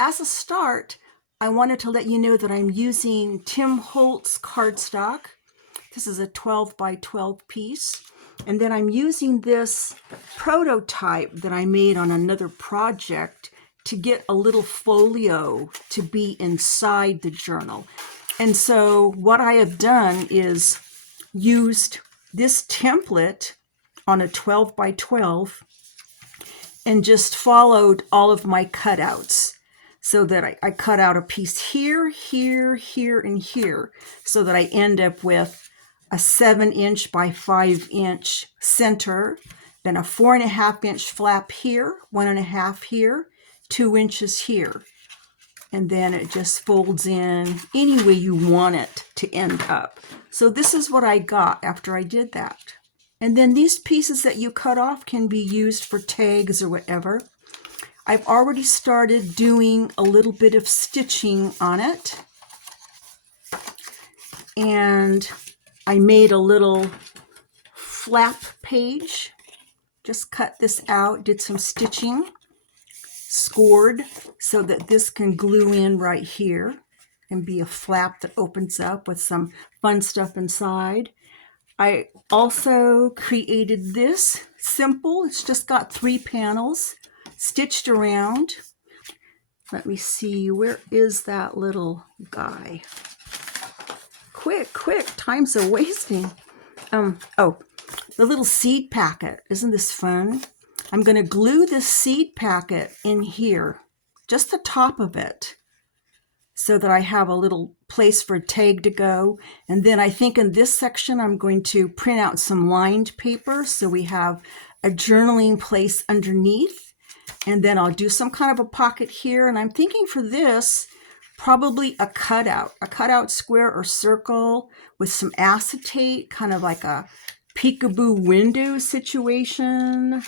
as a start, I wanted to let you know that I'm using Tim Holtz cardstock. This is a 12 by 12 piece. And then I'm using this prototype that I made on another project to get a little folio to be inside the journal. And so what I have done is used this template on a 12 by 12 and just followed all of my cutouts so that I cut out a piece here, here, here, and here so that I end up with a 7" by 5" center, then a 4.5" flap here, 1.5 here, 2 inches here. And then it just folds in any way you want it to end up. So this is what I got after I did that. And then these pieces that you cut off can be used for tags or whatever. I've already started doing a little bit of stitching on it. And I made a little flap page. Just cut this out, did some stitching, scored so that this can glue in right here and be a flap that opens up with some fun stuff inside. I also created this simple. It's just got 3 panels stitched around. Let me see, where is that little guy? Quick, time's a wasting. Oh, the little seed packet. Isn't this fun? I'm going to glue this seed packet in here, just the top of it, so that I have a little place for a tag to go. And then I think in this section, I'm going to print out some lined paper so we have a journaling place underneath. And then I'll do some kind of a pocket here. And I'm thinking for this, probably a cutout square or circle with some acetate, kind of like a peekaboo window situation.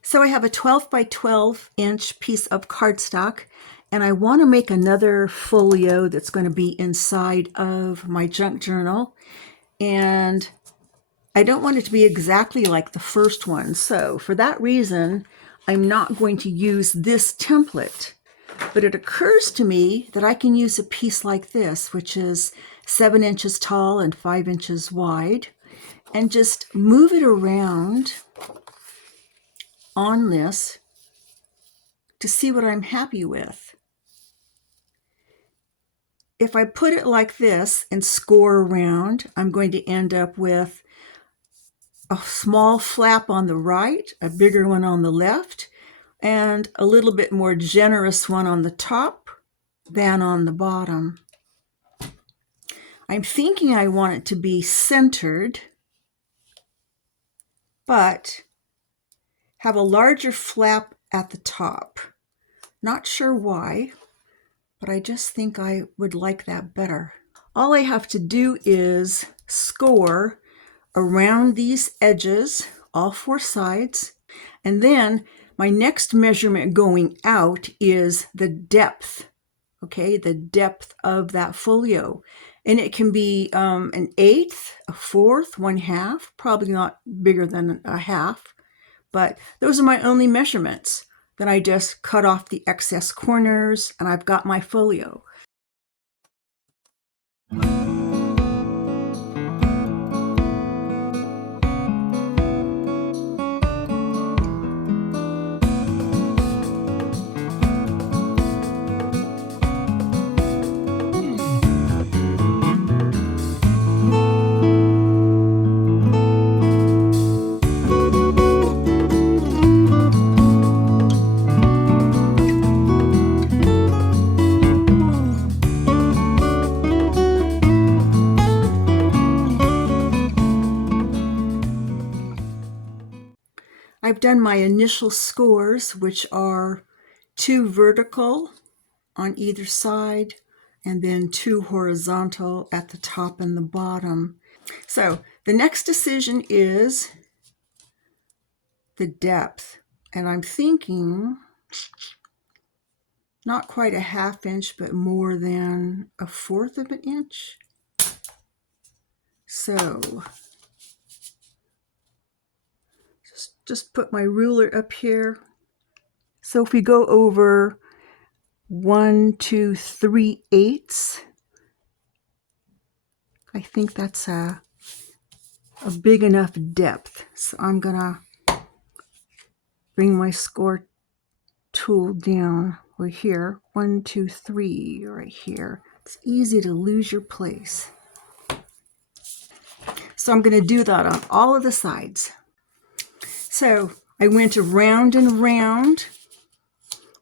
So I have a 12 by 12 inch piece of cardstock, and I want to make another folio that's going to be inside of my junk journal. And I don't want it to be exactly like the first one. So for that reason, I'm not going to use this template. But it occurs to me that I can use a piece like this, which is 7 inches tall and 5 inches wide, and just move it around on this to see what I'm happy with. If I put it like this and score around, I'm going to end up with a small flap on the right, a bigger one on the left, and a little bit more generous one on the top than on the bottom. I'm thinking I want it to be centered, but have a larger flap at the top. Not sure why, but I just think I would like that better. All I have to do is score around these edges, all 4 sides, and then my next measurement going out is the depth, okay, the depth of that folio. And it can be an 1/8, a 1/4, 1/2, probably not bigger than a half, but those are my only measurements. Then I just cut off the excess corners and I've got my folio. I've done my initial scores, which are 2 vertical on either side, and then 2 horizontal at the top and the bottom. So the next decision is the depth. And I'm thinking not quite a 1/2 inch, but more than a 1/4 of an inch. So just put my ruler up here. So if we go over 1, 2, 3/8. I think that's a big enough depth. So I'm gonna bring my score tool down right here. 1, 2, 3 right here. It's easy to lose your place. So I'm gonna do that on all of the sides. So I went around and around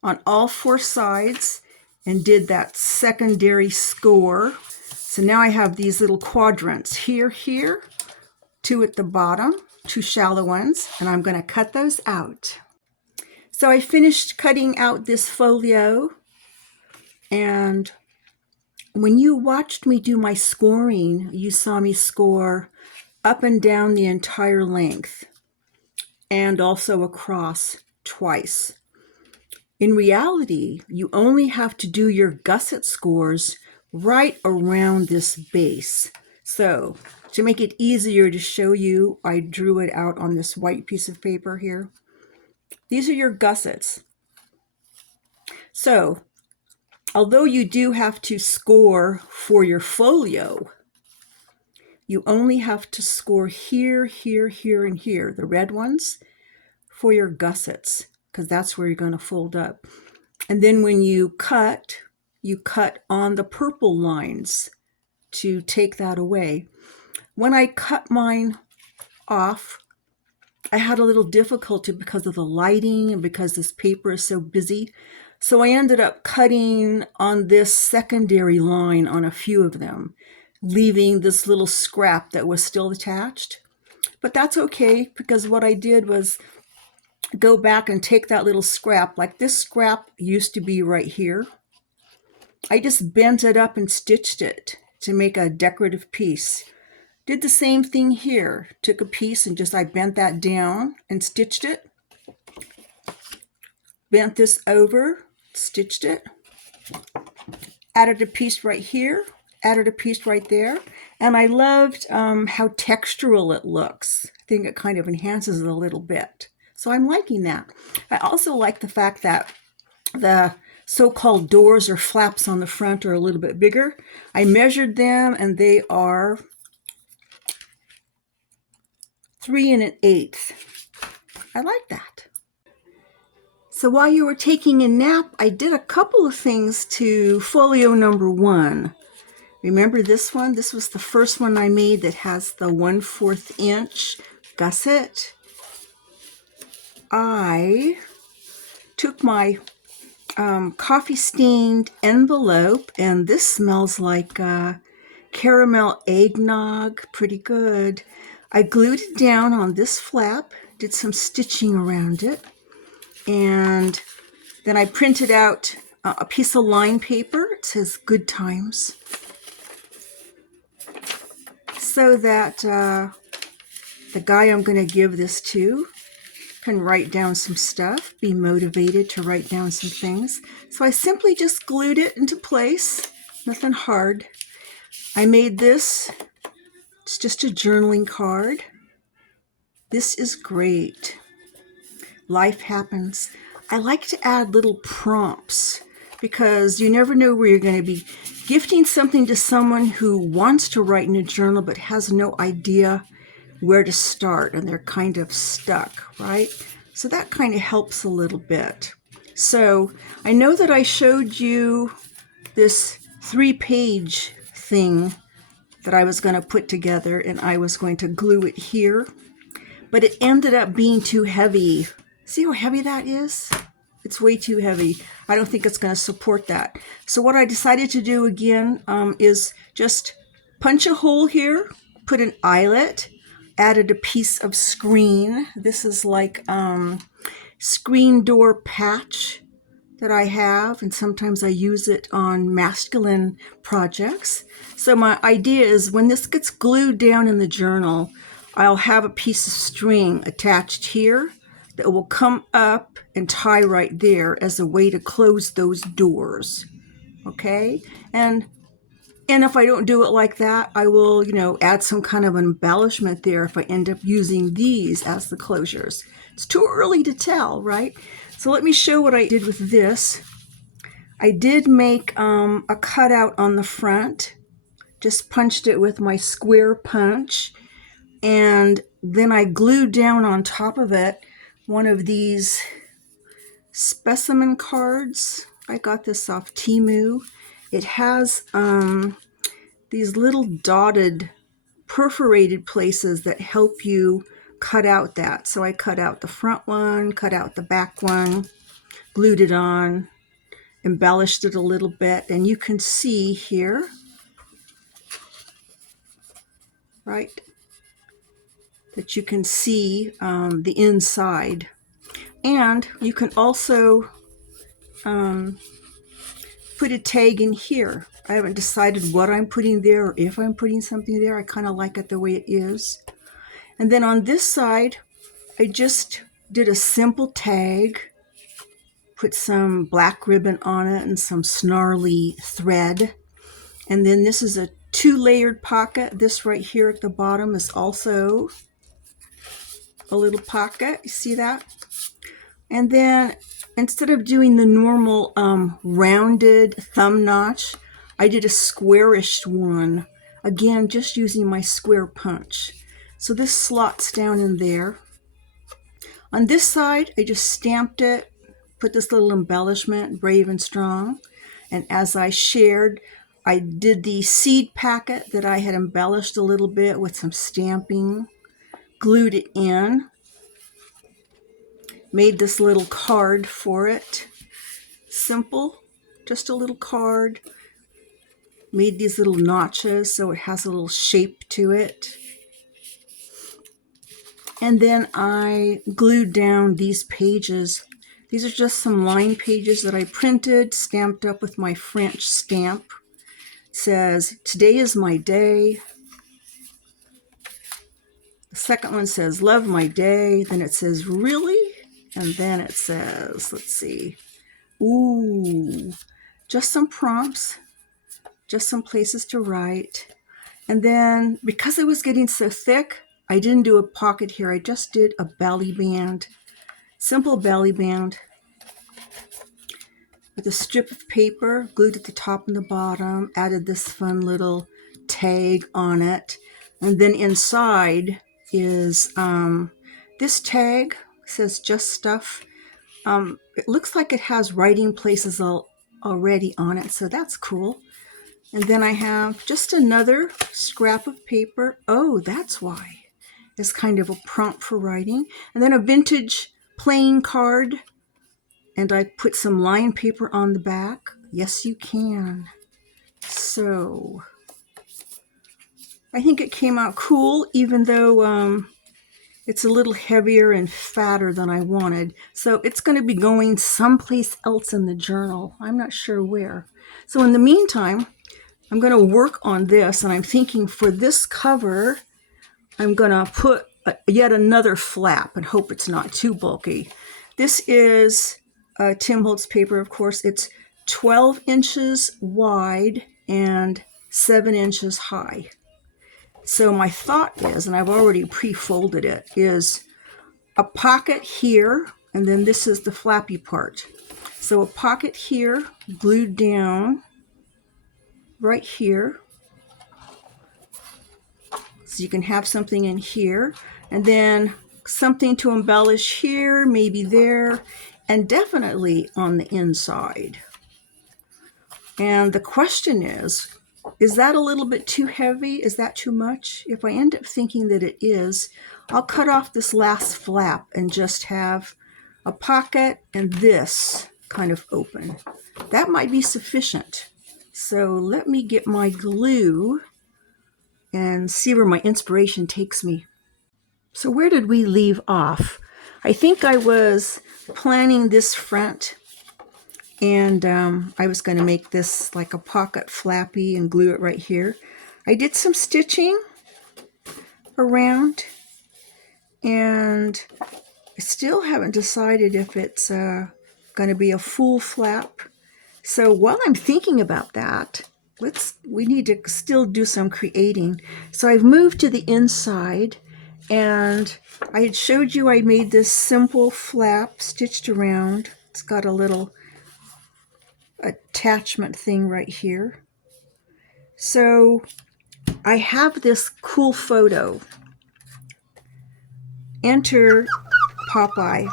on all 4 sides and did that secondary score. So now I have these little quadrants here, 2 at the bottom, 2 shallow ones, and I'm going to cut those out. So I finished cutting out this folio, and when you watched me do my scoring, you saw me score up and down the entire length and also across twice. In reality, you only have to do your gusset scores right around this base. So to make it easier to show you, I drew it out on this white piece of paper here. These are your gussets. So although you do have to score for your folio, you only have to score here, here, here, and here, the red ones, for your gussets, because that's where you're going to fold up. And then when you cut on the purple lines to take that away. When I cut mine off, I had a little difficulty because of the lighting and because this paper is so busy. So I ended up cutting on this secondary line on a few of them, leaving this little scrap that was still attached. But that's okay, because what I did was go back and take that little scrap. Like this scrap used to be right here. I just bent it up and stitched it to make a decorative piece. Did the same thing here. Took a piece and I bent that down and stitched it. Bent this over, stitched it. Added a piece right here, added a piece right there. And I loved how textural it looks. I think it kind of enhances it a little bit. So I'm liking that. I also like the fact that the so-called doors or flaps on the front are a little bit bigger. I measured them and they are 3 1/8. I like that. So while you were taking a nap, I did a couple of things to folio number 1. Remember this one? This was the first one I made that has the 1/4 inch gusset. I took my coffee stained envelope, and this smells like caramel eggnog, pretty good. I glued it down on this flap, did some stitching around it, and then I printed out a piece of line paper. It says Good Times, so that the guy I'm going to give this to can write down some stuff, be motivated to write down some things. So I simply just glued it into place, nothing hard. I made this, it's just a journaling card. This is great. Life happens. I like to add little prompts because you never know where you're going to be gifting something to someone who wants to write in a journal but has no idea where to start, and they're kind of stuck, right? So that kind of helps a little bit. So I know that I showed you this 3-page thing that I was going to put together, and I was going to glue it here, but it ended up being too heavy. See how heavy that is? It's way too heavy. I don't think it's going to support that. So what I decided to do again is just punch a hole here, put an eyelet, added a piece of screen. This is like screen door patch that I have, and sometimes I use it on masculine projects. So my idea is when this gets glued down in the journal, I'll have a piece of string attached here that will come up and tie right there as a way to close those doors. Okay? And if I don't do it like that, I will, add some kind of embellishment there if I end up using these as the closures. It's too early to tell, right? So let me show what I did with this. I did make a cutout on the front, just punched it with my square punch, and then I glued down on top of it one of these specimen cards. I got this off Temu. It has these little dotted perforated places that help you cut out that. So I cut out the front one, cut out the back one, glued it on, embellished it a little bit, and you can see here, right, that you can see the inside. And you can also put a tag in here. I haven't decided what I'm putting there or if I'm putting something there. I kind of like it the way it is. And then on this side, I just did a simple tag, put some black ribbon on it and some snarly thread. And then this is a 2-layered pocket. This right here at the bottom is also a little pocket. You see that? And then instead of doing the normal rounded thumb notch, I did a squarish one. Again, just using my square punch. So this slots down in there. On this side, I just stamped it, put this little embellishment, brave and strong. And as I shared, I did the seed packet that I had embellished a little bit with some stamping, glued it in, made this little card for it. Simple, just a little card. Made these little notches so it has a little shape to it. And then I glued down these pages. These are just some line pages that I printed, stamped up with my French stamp. It says, "Today is my day." The second one says, "Love my day." Then it says, "Really?" And then it says, let's see, ooh, just some prompts, just some places to write. And then because it was getting so thick, I didn't do a pocket here. I just did a belly band, simple belly band with a strip of paper glued at the top and the bottom, added this fun little tag on it. And then inside is this tag, says "Just Stuff." It looks like it has writing places already on it, so that's cool. And then I have just another scrap of paper. Oh, that's why. It's kind of a prompt for writing. And then a vintage playing card. And I put some line paper on the back. Yes, you can. So I think it came out cool, even though it's a little heavier and fatter than I wanted. So it's going to be going someplace else in the journal. I'm not sure where. So in the meantime, I'm going to work on this, and I'm thinking for this cover, I'm going to put yet another flap and hope it's not too bulky. This is Tim Holtz paper, of course. It's 12 inches wide and 7 inches high. So my thought is, and I've already pre-folded it, is a pocket here, and then this is the flappy part. So a pocket here, glued down right here. So you can have something in here, and then something to embellish here, maybe there, and definitely on the inside. And the question is that a little bit too heavy? Is that too much? If I end up thinking that it is, I'll cut off this last flap and just have a pocket and this kind of open. That might be sufficient. So let me get my glue and see where my inspiration takes me. So where did we leave off? I think I was planning this front, and I was going to make this like a pocket flappy and glue it right here. I did some stitching around, and I still haven't decided if it's going to be a full flap. So while I'm thinking about that, we need to still do some creating. So I've moved to the inside, and I had showed you I made this simple flap stitched around. It's got a little attachment thing right here. So I have this cool photo. Enter Popeye.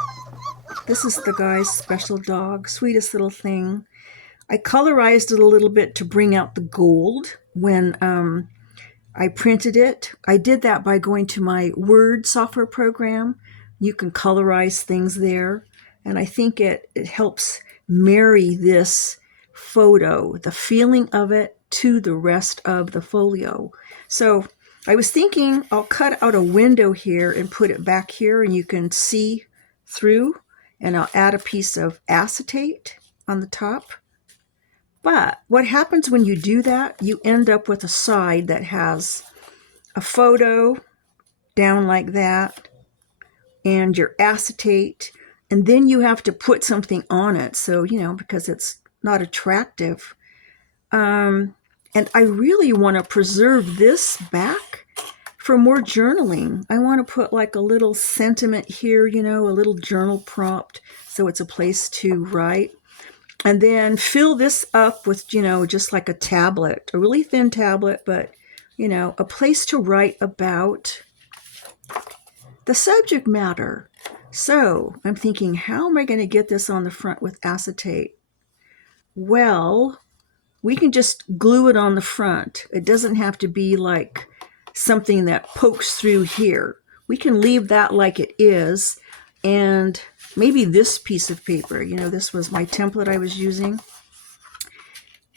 This is the guy's special dog, sweetest little thing. I colorized it a little bit to bring out the gold when I printed it. I did that by going to my Word software program. You can colorize things there. And I think it helps marry this photo, the feeling of it, to the rest of the folio. So I was thinking I'll cut out a window here and put it back here and you can see through. And I'll add a piece of acetate on the top. But what happens when you do that, you end up with a side that has a photo down like that and your acetate, and then you have to put something on it. So, because it's not attractive. And I really want to preserve this back for more journaling. I want to put like a little sentiment here, a little journal prompt. So it's a place to write. And then fill this up with, just like a tablet, a really thin tablet, but, a place to write about the subject matter. So I'm thinking, how am I going to get this on the front with acetate? Well, we can just glue it on the front. It doesn't have to be like something that pokes through here. We can leave that like it is. And maybe this piece of paper, this was my template I was using.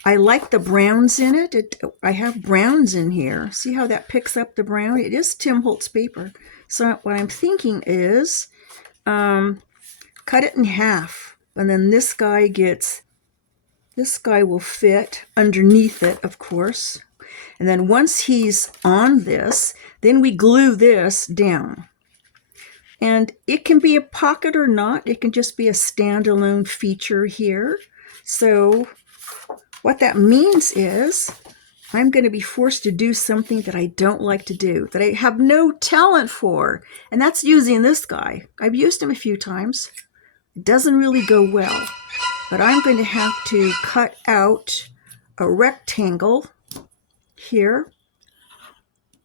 I like the browns in it. I have browns in here. See how that picks up the brown? It is Tim Holtz paper. So what I'm thinking is cut it in half. And then this guy will fit underneath it, of course. And then once he's on this, then we glue this down. And it can be a pocket or not. It can just be a standalone feature here. So what that means is I'm going to be forced to do something that I don't like to do, that I have no talent for. And that's using this guy. I've used him a few times. It doesn't really go well. But I'm going to have to cut out a rectangle here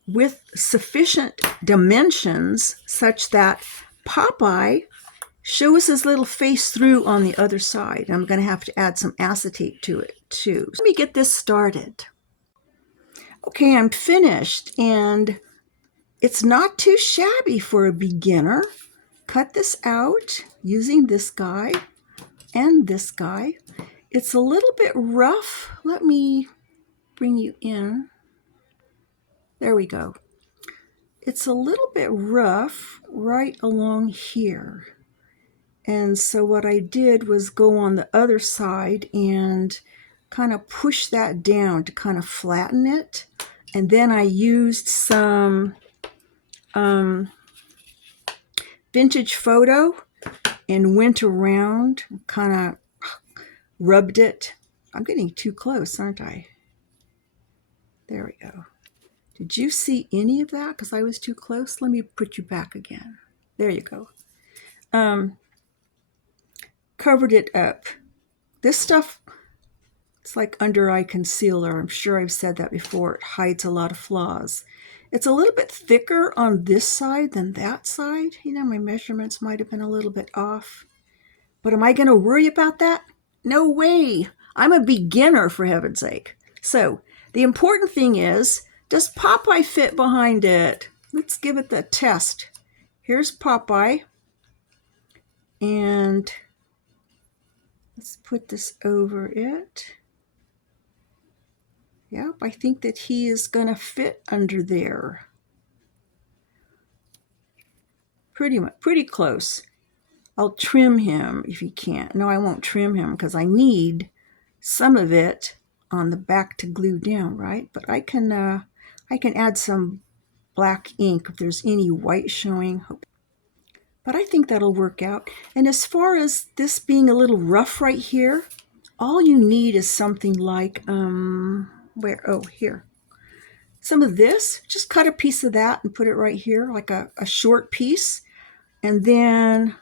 with sufficient dimensions such that Popeye shows his little face through on the other side. I'm going to have to add some acetate to it too. Let me get this started. Okay, I'm finished and it's not too shabby for a beginner. Cut this out using this guy and this guy. It's a little bit rough. Let me bring you in. There we go. It's a little bit rough right along here. And so what I did was go on the other side and kind of push that down to kind of flatten it. And then I used some vintage photo and went around, kind of rubbed it. I'm getting too close, aren't I? There we go. Did you see any of that? Because I was too close. Let me put you back again. There you go. Covered it up. This stuff, it's like under eye concealer. I'm sure I've said that before. It hides a lot of flaws. It's a little bit thicker on this side than that side. My measurements might have been a little bit off. But am I going to worry about that? No way. I'm a beginner, for heaven's sake. So the important thing is, does Popeye fit behind it? Let's give it the test. Here's Popeye. And let's put this over it. Yep, I think that he is going to fit under there. Pretty close. I'll trim him if he can't. No, I won't trim him because I need some of it on the back to glue down, right? But I can add some black ink if there's any white showing. But I think that'll work out. And as far as this being a little rough right here, all you need is something like, here. Some of this, just cut a piece of that and put it right here, like a short piece. And then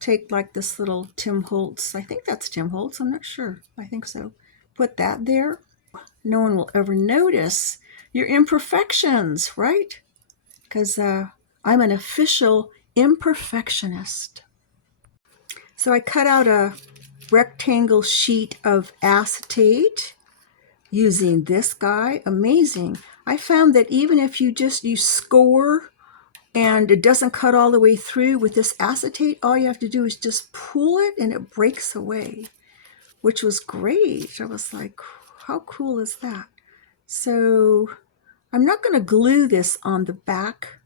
take like this little Tim Holtz, I think that's Tim Holtz, I'm not sure, I think so. Put that there. No one will ever notice your imperfections, right? Because I'm an official imperfectionist. So I cut out a rectangle sheet of acetate using this guy. Amazing. I found that even if you score and it doesn't cut all the way through with this acetate, all you have to do is just pull it and it breaks away, which was great. I was like, how cool is that? So I'm not going to glue this on the back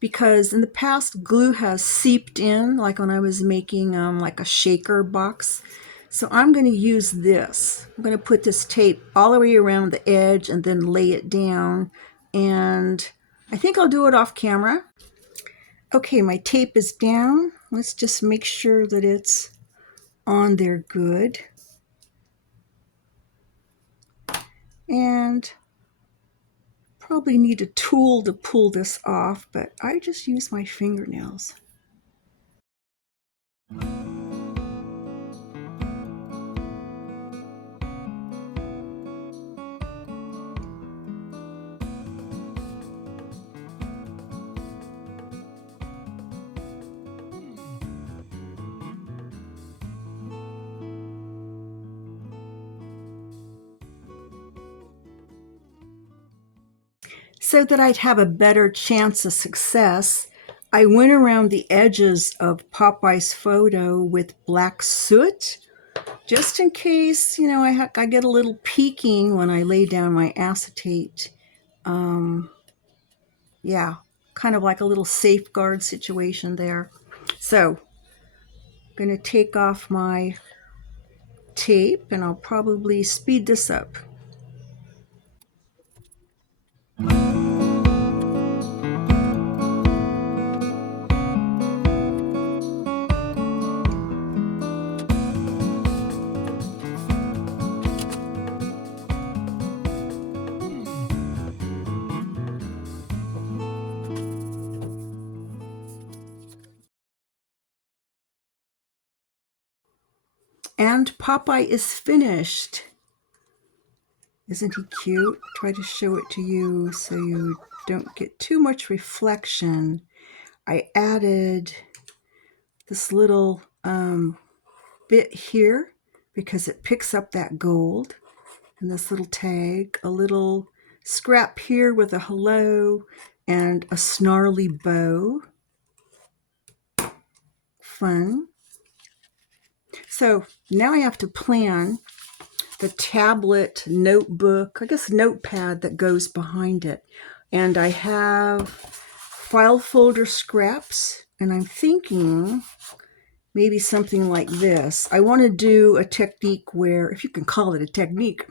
because in the past glue has seeped in, like when I was making like a shaker box. So I'm going to use this. I'm going to put this tape all the way around the edge and then lay it down. And I think I'll do it off camera. Okay, my tape is down. Let's just make sure that it's on there good. And probably need a tool to pull this off, but I just use my fingernails. So that I'd have a better chance of success, I went around the edges of Popeye's photo with black soot, just in case, you know, I get a little peeking when I lay down my acetate. Yeah, kind of like a little safeguard situation there. So I'm going to take off my tape and I'll probably speed this up. And Popeye is finished. Isn't he cute? Try to show it to you so you don't get too much reflection. I added this little bit here because it picks up that gold, and this little tag, a little scrap here with a hello and a snarly bow. Fun. So now I have to plan the tablet notebook, I guess notepad that goes behind it. And I have file folder scraps, and I'm thinking maybe something like this. I want to do a technique where, if you can call it a technique,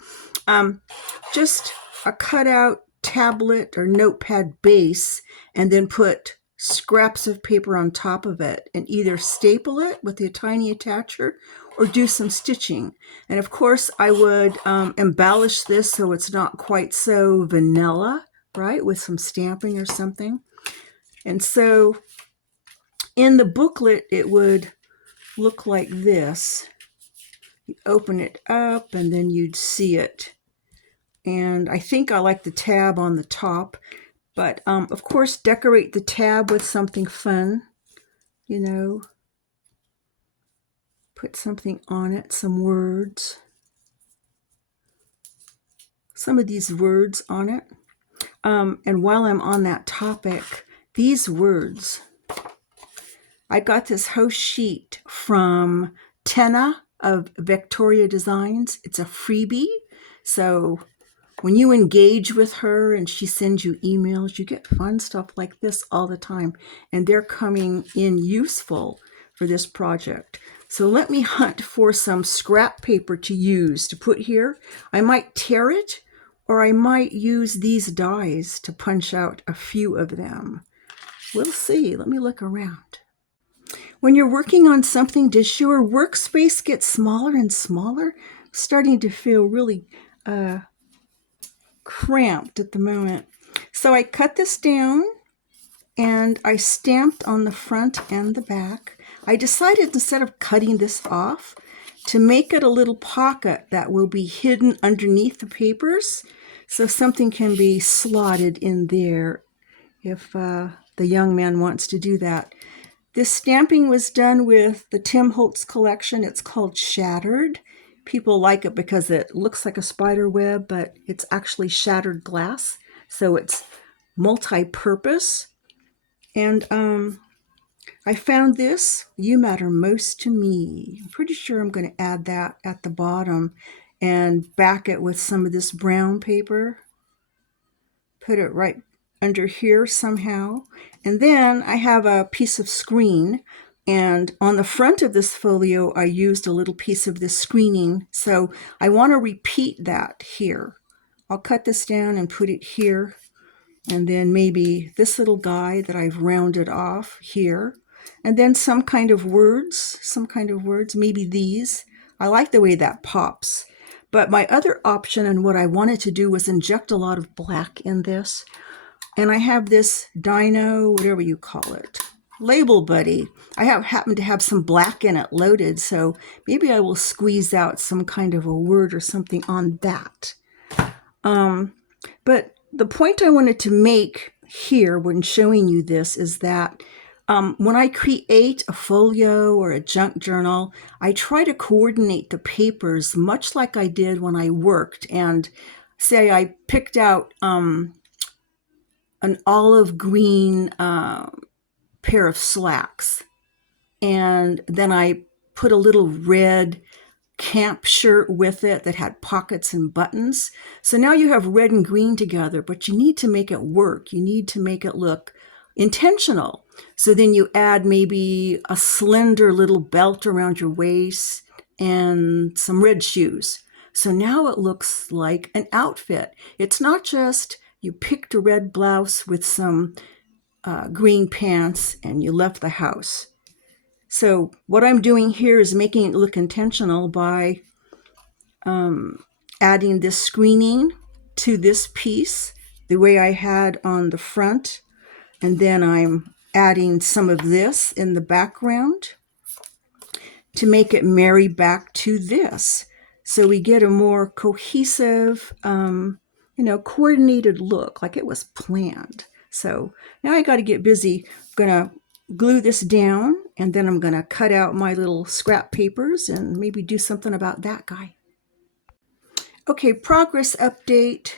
just a cutout tablet or notepad base and then put scraps of paper on top of it and either staple it with a tiny attacher or do some stitching. And of course I would embellish this so it's not quite so vanilla, right, with some stamping or something. And so in the booklet it would look like this. You open it up and then you'd see it. And I think I like the tab on the top, but of course decorate the tab with something fun, you know, put something on it, some words, some of these words on it. And while I'm on that topic, these words, I got this whole sheet from Tenna of Victoria Designs. It's a freebie. So when you engage with her and she sends you emails, you get fun stuff like this all the time. And they're coming in useful for this project. So let me hunt for some scrap paper to use to put here. I might tear it, or I might use these dies to punch out a few of them. We'll see. Let me look around. When you're working on something, does your workspace get smaller and smaller? I'm starting to feel really cramped at the moment. So I cut this down and I stamped on the front and the back. I decided instead of cutting this off to make it a little pocket that will be hidden underneath the papers, so something can be slotted in there if the young man wants to do that. This stamping was done with the Tim Holtz collection. It's called Shattered. People like it because it looks like a spider web, but it's actually shattered glass, so it's multi-purpose. And I found this, You Matter Most to Me. I'm pretty sure I'm going to add that at the bottom and back it with some of this brown paper. Put it right under here somehow. And then I have a piece of screen, and on the front of this folio I used a little piece of this screening, so I want to repeat that here. I'll cut this down and put it here, and then maybe this little guy that I've rounded off here, and then some kind of words, maybe these. I like the way that pops. But my other option and what I wanted to do was inject a lot of black in this. And I have this Dino, whatever you call it, Label Buddy. I happen to have some black in it loaded, so maybe I will squeeze out some kind of a word or something on that. But the point I wanted to make here when showing you this is that when I create a folio or a junk journal, I try to coordinate the papers much like I did when I worked. And say I picked out an olive green pair of slacks, and then I put a little red camp shirt with it that had pockets and buttons. So now you have red and green together, but you need to make it work. You need to make it look intentional. So then you add maybe a slender little belt around your waist and some red shoes. So now it looks like an outfit. It's not just you picked a red blouse with some green pants and you left the house. So what I'm doing here is making it look intentional by adding this screening to this piece the way I had on the front. And then I'm adding some of this in the background to make it marry back to this. So we get a more cohesive, coordinated look, like it was planned. So now I got to get busy. I'm going to glue this down, and then I'm going to cut out my little scrap papers and maybe do something about that guy. Okay, progress update.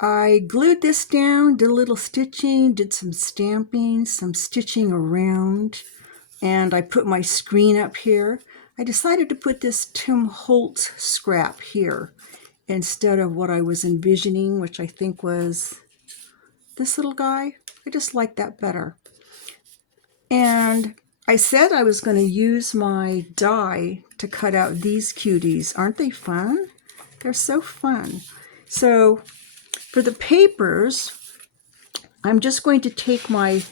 I glued this down, did a little stitching, did some stamping, some stitching around, and I put my screen up here. I decided to put this Tim Holtz scrap here instead of what I was envisioning, which I think was this little guy. I just like that better. And I said I was going to use my die to cut out these cuties. Aren't they fun? They're so fun. So for the papers, I'm just going to take my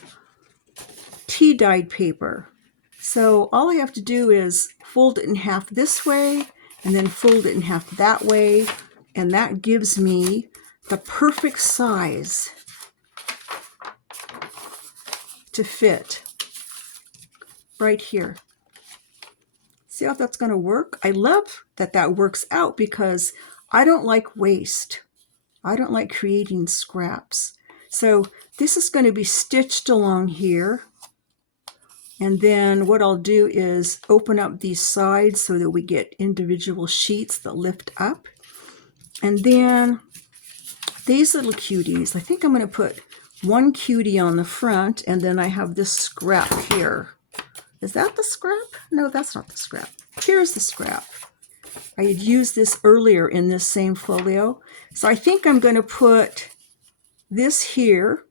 tea-dyed paper. So all I have to do is fold it in half this way and then fold it in half that way, and that gives me the perfect size to fit right here. See how that's going to work? I love that that works out because I don't like waste. I don't like creating scraps. So this is going to be stitched along here. And then what I'll do is open up these sides so that we get individual sheets that lift up. And then these little cuties, I think I'm going to put one cutie on the front, and then I have this scrap here. Is that the scrap? No, that's not the scrap. Here's the scrap. I had used this earlier in this same folio. So I think I'm going to put this here.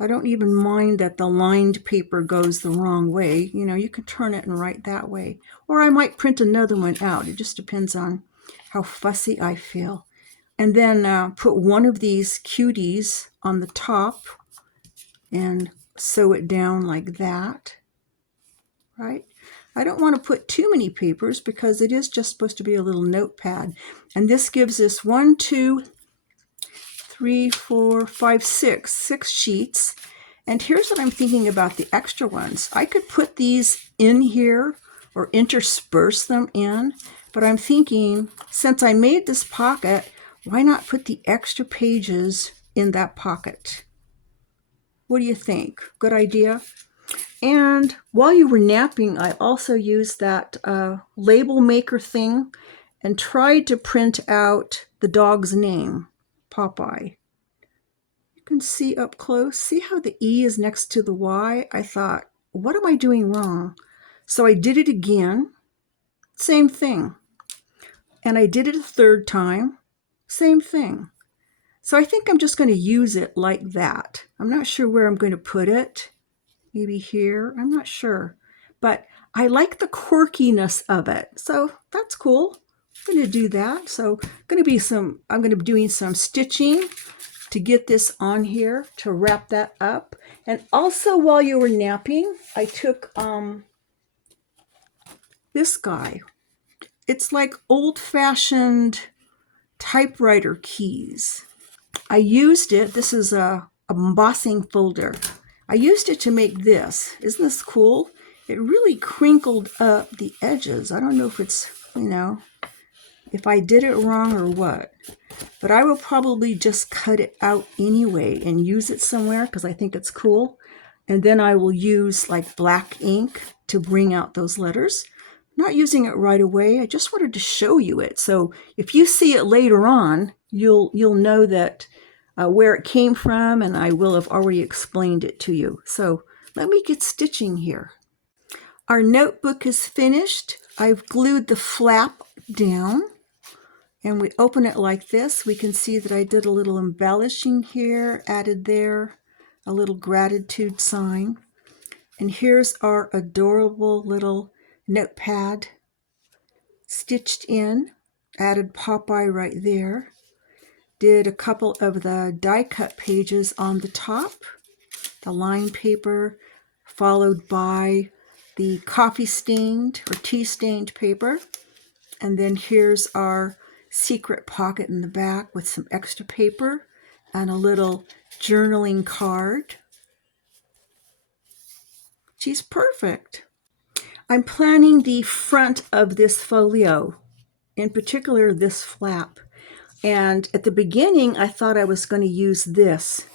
I don't even mind that the lined paper goes the wrong way. You know, you can turn it and write that way. Or I might print another one out. It just depends on how fussy I feel. And then put one of these cuties on the top and sew it down like that. Right? I don't want to put too many papers because it is just supposed to be a little notepad. And this gives us 1, 2, 3, 4, 5, 6 sheets. And here's what I'm thinking about the extra ones. I could put these in here or intersperse them in, but I'm thinking, since I made this pocket, why not put the extra pages in that pocket? What do you think? Good idea? And while you were napping, I also used that label maker thing and tried to print out the dog's name, Popeye. You can see up close. See how the E is next to the Y? I thought, what am I doing wrong? So I did it again. Same thing. And I did it a third time. Same thing. So I think I'm just going to use it like that. I'm not sure where I'm going to put it. Maybe here. I'm not sure. But I like the quirkiness of it. So that's cool. I'm going to do that. So I'm going to be doing some stitching to get this on here, to wrap that up. And also while you were napping, I took this guy. It's like old-fashioned typewriter keys. I used it. This is a embossing folder. I used it to make this. Isn't this cool? It really crinkled up the edges. I don't know if it's, if I did it wrong or what. But I will probably just cut it out anyway and use it somewhere because I think it's cool. And then I will use like black ink to bring out those letters. Not using it right away. I just wanted to show you it. So if you see it later on, you'll know that where it came from, and I will have already explained it to you. So let me get stitching here. Our notebook is finished. I've glued the flap down, and we open it like this. We can see that I did a little embellishing here, added there, a little gratitude sign. And here's our adorable little notepad stitched in, added Popeye right there. Did a couple of the die cut pages on the top, the line paper, followed by the coffee stained or tea stained paper. And then here's our secret pocket in the back with some extra paper and a little journaling card. She's perfect. I'm planning the front of this folio, in particular this flap. And at the beginning, I thought I was going to use this,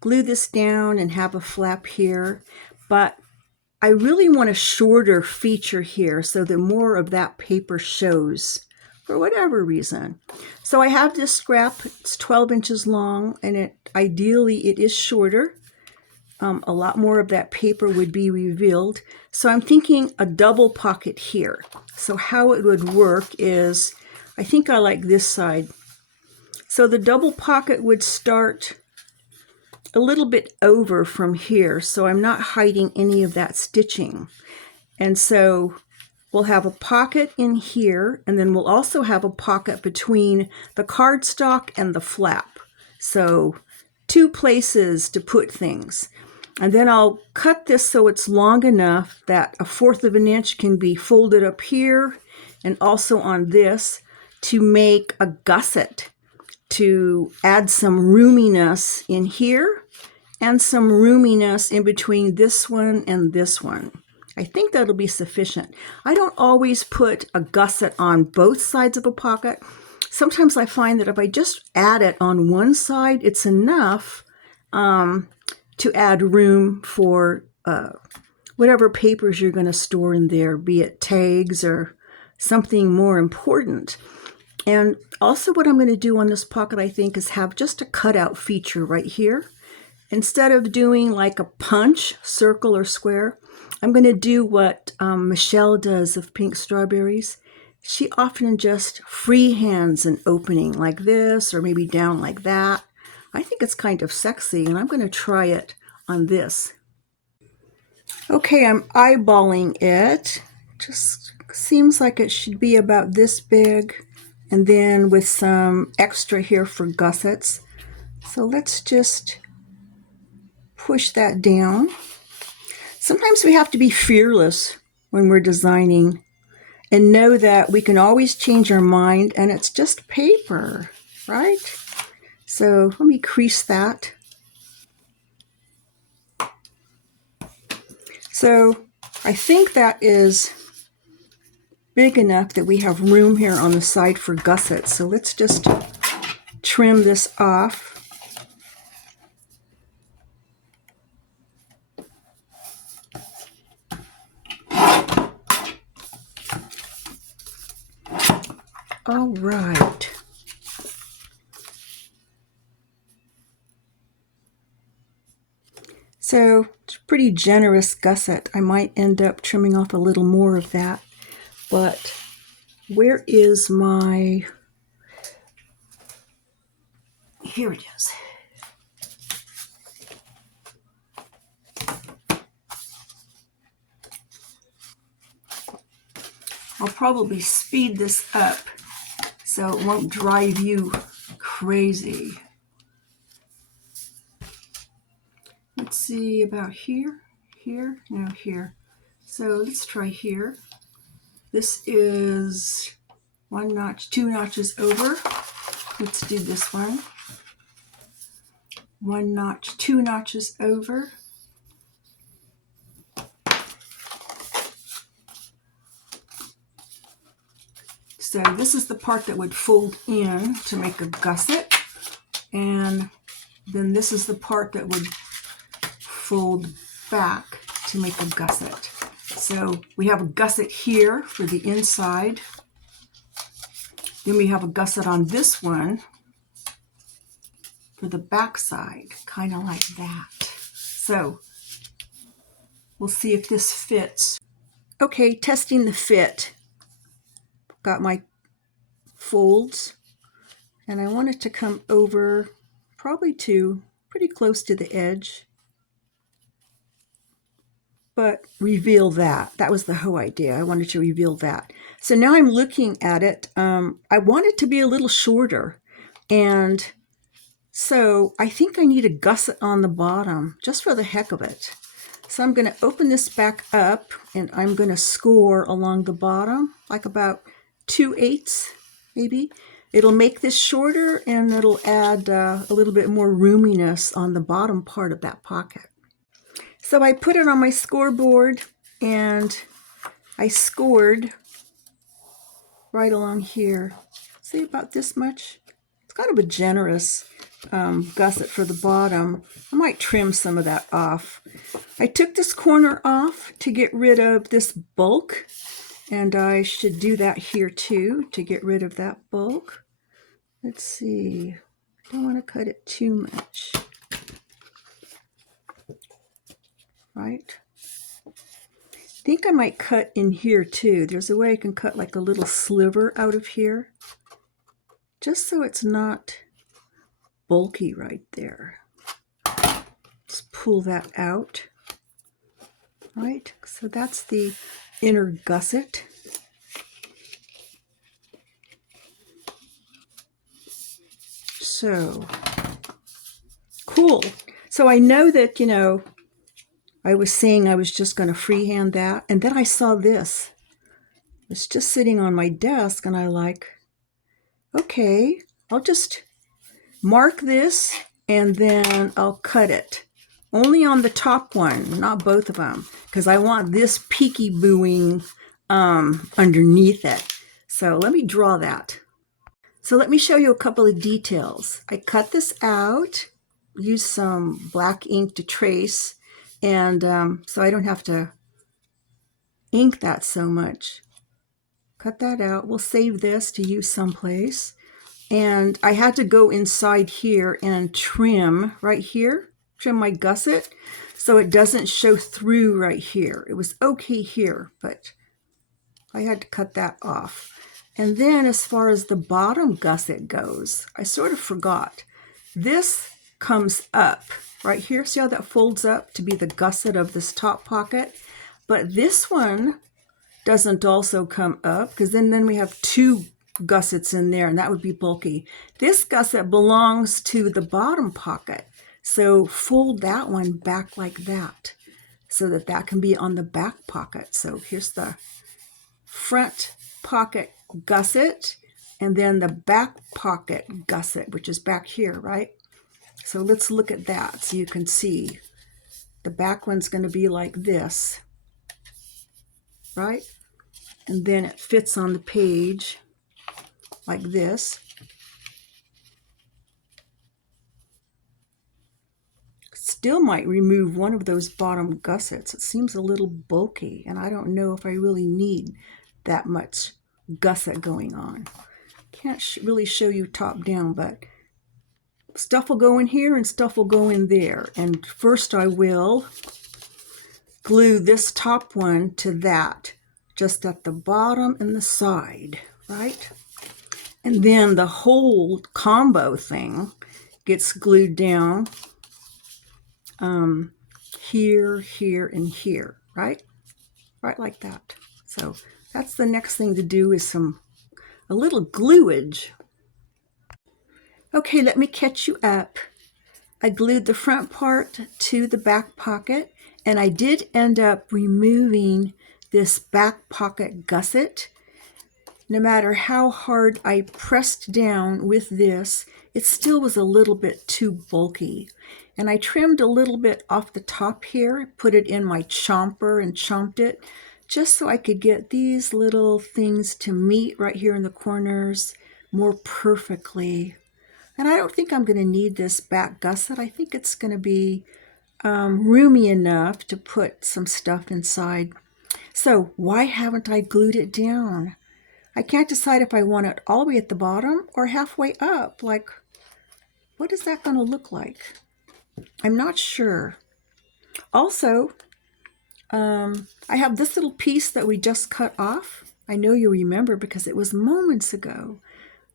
glue this down and have a flap here. But I really want a shorter feature here so that more of that paper shows for whatever reason. So I have this scrap. It's 12 inches long, and ideally it is shorter. A lot more of that paper would be revealed. So I'm thinking a double pocket here. So how it would work is, I think I like this side. So the double pocket would start a little bit over from here, so I'm not hiding any of that stitching. And so we'll have a pocket in here, and then we'll also have a pocket between the cardstock and the flap. So 2 places to put things. And then I'll cut this so it's long enough that 1/4 of an inch can be folded up here and also on this to make a gusset, to add some roominess in here and some roominess in between this one and this one. I think that'll be sufficient. I don't always put a gusset on both sides of a pocket. Sometimes I find that if I just add it on one side, it's enough to add room for whatever papers you're going to store in there, be it tags or something more important. And also what I'm going to do on this pocket, I think, is have just a cutout feature right here. Instead of doing like a punch, circle or square, I'm going to do what Michelle does of Pink Strawberries. She often just freehands an opening like this or maybe down like that. I think it's kind of sexy, and I'm going to try it on this. Okay, I'm eyeballing it. Just seems like it should be about this big, and then with some extra here for gussets. So let's just push that down. Sometimes we have to be fearless when we're designing and know that we can always change our mind, and it's just paper, right? So let me crease that. So I think that is big enough that we have room here on the side for gussets. So let's just trim this off. All right. So it's a pretty generous gusset. I might end up trimming off a little more of that. But where is my... Here it is. I'll probably speed this up so it won't drive you crazy. Let's see, about here, no, here. So let's try here. This is 1 notch, 2 notches over. Let's do this one. 1 notch, 2 notches over. So this is the part that would fold in to make a gusset. And then this is the part that would fold back to make a gusset. So we have a gusset here for the inside. Then we have a gusset on this one for the back side, kind of like that. So we'll see if this fits. Okay, testing the fit. Got my folds, and I want it to come over probably to pretty close to the edge, but reveal that. That was the whole idea. I wanted to reveal that. So now I'm looking at it. I want it to be a little shorter, and so I think I need a gusset on the bottom just for the heck of it. So I'm going to open this back up, and I'm going to score along the bottom, like about 2/8 maybe. It'll make this shorter, and it'll add a little bit more roominess on the bottom part of that pocket. So I put it on my scoreboard, and I scored right along here. See, about this much. It's kind of a generous gusset for the bottom. I might trim some of that off. I took this corner off to get rid of this bulk, and I should do that here too to get rid of that bulk. Let's see. I don't want to cut it too much. Right? I think I might cut in here too. There's a way I can cut like a little sliver out of here, just so it's not bulky right there. Let's pull that out. Right? So that's the inner gusset. So cool. So I know that, you know, I was saying I was just going to freehand that, and then I saw this. It's just sitting on my desk, and I like, okay, I'll just mark this, and then I'll cut it. Only on the top one, not both of them, because I want this peeky-booing underneath it. So let me draw that. So let me show you a couple of details. I cut this out, used some black ink to trace, and so I don't have to ink that so much. Cut that out. We'll save this to use someplace. And I had to go inside here and trim right here, trim my gusset, so it doesn't show through right here. It was okay here, but I had to cut that off. And then as far as the bottom gusset goes, I sort of forgot. This comes up right here. See how that folds up to be the gusset of this top pocket? But this one doesn't also come up, because then we have 2 gussets in there, and that would be bulky. This gusset belongs to the bottom pocket. So fold that one back like that, so that that can be on the back pocket. So here's the front pocket gusset, and then the back pocket gusset, which is back here, right? So let's look at that so you can see. The back one's going to be like this. right? And then it fits on the page like this. Still might remove one of those bottom gussets. It seems a little bulky, and I don't know if I really need that much gusset going on. Can't really show you top down, but stuff will go in here and stuff will go in there. And first I will glue this top one to that, just at the bottom and the side, right? And then the whole combo thing gets glued down here, here, and here, right? Right like that. So that's the next thing to do, is a little gluage. Okay, let me catch you up. I glued the front part to the back pocket, and I did end up removing this back pocket gusset. No matter how hard I pressed down with this, it still was a little bit too bulky. And I trimmed a little bit off the top here, put it in my chomper and chomped it, just so I could get these little things to meet right here in the corners more perfectly. And I don't think I'm going to need this back gusset. I think it's going to be roomy enough to put some stuff inside. So why haven't I glued it down? I can't decide if I want it all the way at the bottom or halfway up. Like, what is that going to look like? I'm not sure. Also, I have this little piece that we just cut off. I know you remember because it was moments ago.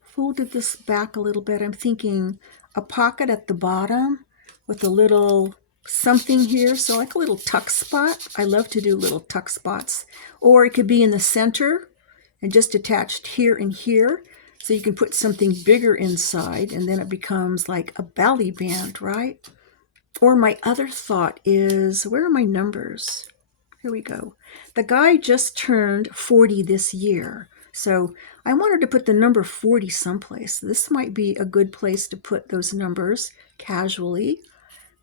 Folded this back a little bit. I'm thinking a pocket at the bottom with a little something here, so like a little tuck spot. I love to do little tuck spots. Or it could be in the center and just attached here and here, so you can put something bigger inside, and then it becomes like a belly band, right? Or my other thought is, where are my numbers? Here we go. The guy just turned 40 this year, so I wanted to put the number 40 someplace. This might be a good place to put those numbers casually,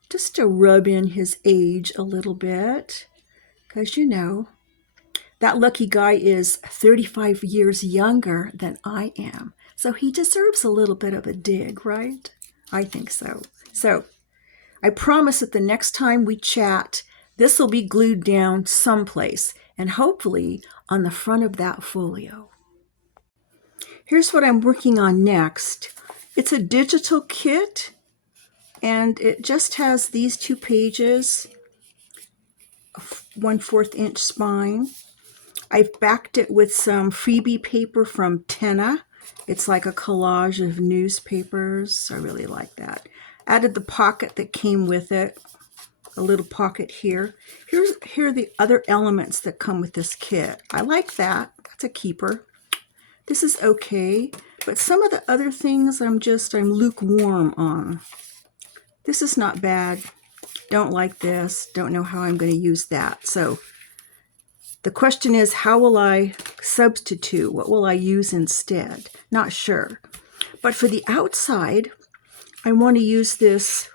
just to rub in his age a little bit, because you know, that lucky guy is 35 years younger than I am, so he deserves a little bit of a dig, right? I think so. So I promise that the next time we chat, this will be glued down someplace, and hopefully on the front of that folio. Here's what I'm working on next. It's a digital kit, and it just has these 2 pages, a 1/4 inch spine. I've backed it with some freebie paper from Tenna. It's like a collage of newspapers. I really like that. Added the pocket that came with it, a little pocket here. Here are the other elements that come with this kit. I like that. That's a keeper. This is okay, but some of the other things I'm lukewarm on. This is not bad. Don't like this. Don't know how I'm going to use that. So the question is, how will I substitute? What will I use instead? Not sure. But for the outside, I want to use this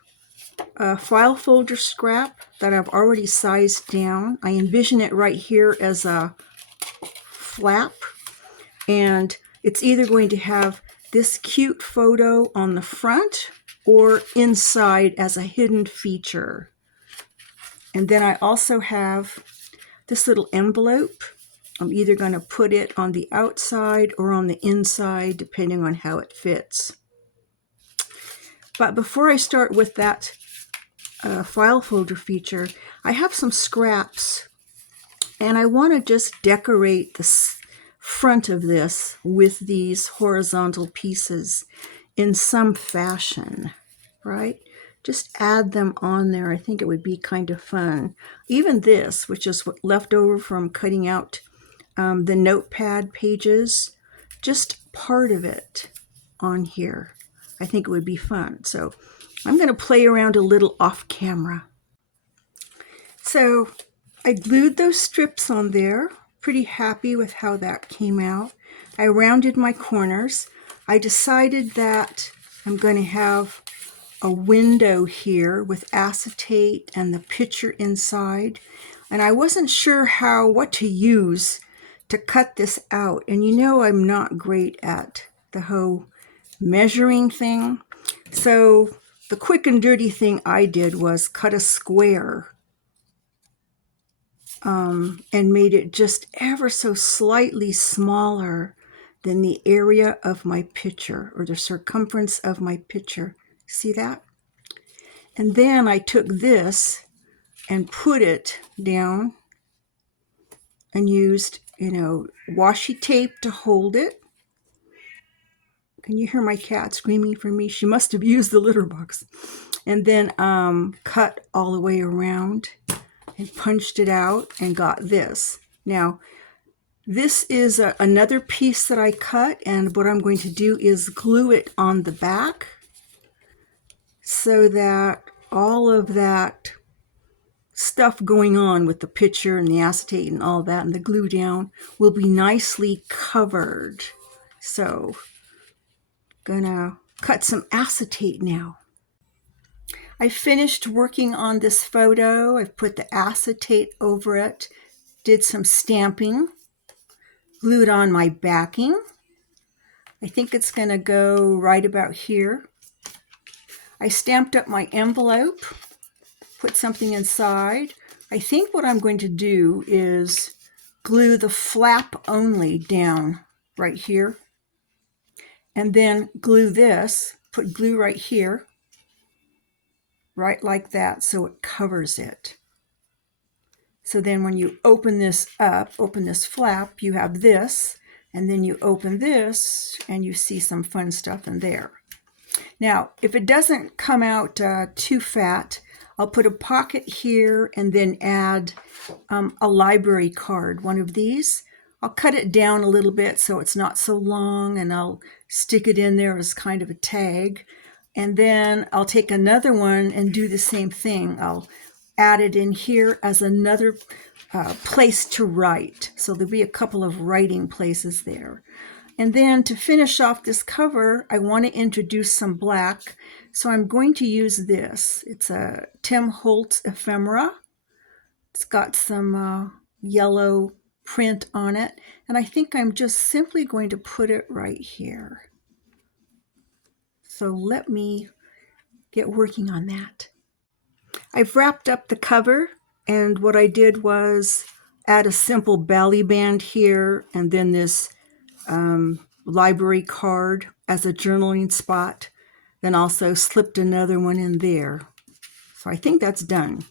file folder scrap that I've already sized down. I envision it right here as a flap, and it's either going to have this cute photo on the front or inside as a hidden feature. And then I also have this little envelope. I'm either going to put it on the outside or on the inside, depending on how it fits. But before I start with that file folder feature, I have some scraps, and I want to just decorate the front of this with these horizontal pieces in some fashion, right? Just add them on there. I think it would be kind of fun. Even this, which is what left over from cutting out the notepad pages, just part of it on here. I think it would be fun. So I'm going to play around a little off camera. So I glued those strips on there. Pretty happy with how that came out. I rounded my corners. I decided that I'm going to have a window here with acetate and the picture inside. and I wasn't sure what to use to cut this out. And you know I'm not great at the whole measuring thing. So the quick and dirty thing I did was cut a square and made it just ever so slightly smaller than the area of my picture, or the circumference of my picture. See that? And then I took this and put it down and used, washi tape to hold it. Can you hear my cat screaming for me? She must have used the litter box. And then cut all the way around and punched it out and got this. Now, this is another piece that I cut, and what I'm going to do is glue it on the back so that all of that stuff going on with the picture and the acetate and all that and the glue down will be nicely covered. So, gonna cut some acetate now. I finished working on this photo. I've put the acetate over it, did some stamping, glued on my backing. I think it's going to go right about here. I stamped up my envelope, put something inside. I think what I'm going to do is glue the flap only down right here, and then glue this, put glue right here, right like that, so it covers it. So then when you open this up, open this flap, you have this, and then you open this and you see some fun stuff in there. Now, if it doesn't come out too fat, I'll put a pocket here and then add a library card, one of these. I'll cut it down a little bit so it's not so long, and I'll stick it in there as kind of a tag. And then I'll take another one and do the same thing. I'll add it in here as another place to write. So there'll be a couple of writing places there. And then to finish off this cover, I want to introduce some black. So I'm going to use this. It's a Tim Holtz ephemera. It's got some yellow print on it. And I think I'm just simply going to put it right here. So let me get working on that. I've wrapped up the cover, and what I did was add a simple belly band here, and then this library card as a journaling spot, then also slipped another one in there. So I think that's done.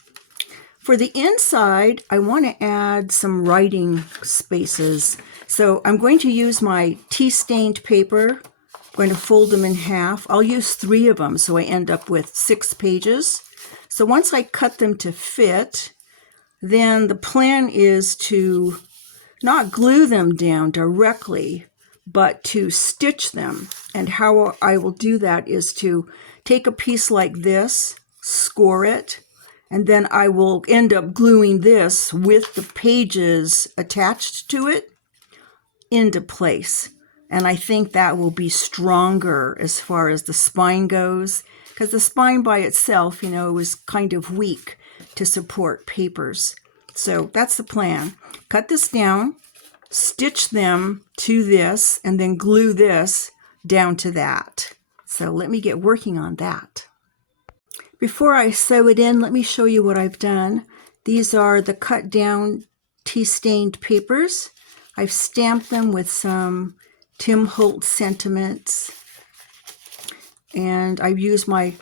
For the inside, I want to add some writing spaces. So I'm going to use my tea-stained paper. I'm going to fold them in half. I'll use 3 of them, so I end up with 6 pages. So once I cut them to fit, then the plan is to not glue them down directly, but to stitch them. And how I will do that is to take a piece like this, score it, and then I will end up gluing this with the pages attached to it into place. And I think that will be stronger as far as the spine goes, because the spine by itself, was kind of weak to support papers. So that's the plan. Cut this down, stitch them to this, and then glue this down to that. So let me get working on that. Before I sew it in, let me show you what I've done. These are the cut down tea-stained papers. I've stamped them with some Tim Holtz sentiments. And I've used my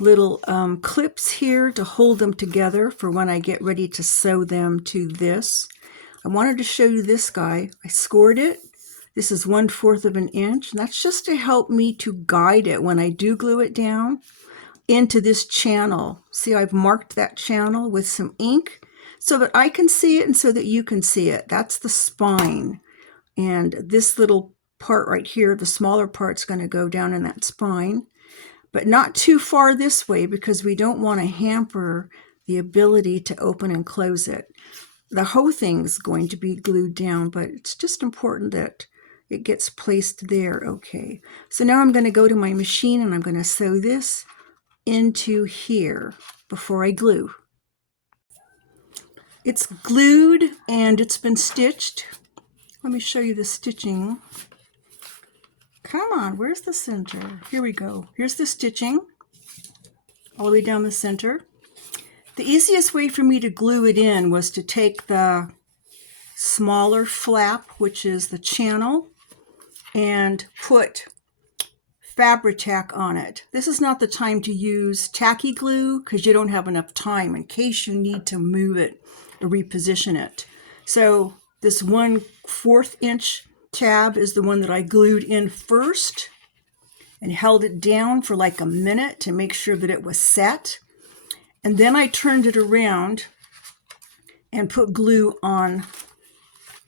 little clips here to hold them together for when I get ready to sew them to this. I wanted to show you this guy. I scored it. This is 1/4 of an inch. And that's just to help me to guide it when I do glue it down into this channel. See, I've marked that channel with some ink so that I can see it and so that you can see it. That's the spine. And this little part right here, the smaller part's going to go down in that spine, but not too far this way because we don't want to hamper the ability to open and close it. The whole thing's going to be glued down, but it's just important that it gets placed there. Okay, so now I'm going to go to my machine and I'm going to sew this into here before I glue. It's glued and it's been stitched. Let me show you the stitching. Come on, where's the center? Here we go. Here's the stitching all the way down the center. The easiest way for me to glue it in was to take the smaller flap, which is the channel, and put Fabri-Tac on it. This is not the time to use tacky glue because you don't have enough time in case you need to move it or reposition it. So this 1/4 inch tab is the one that I glued in first and held it down for like a minute to make sure that it was set. And then I turned it around and put glue on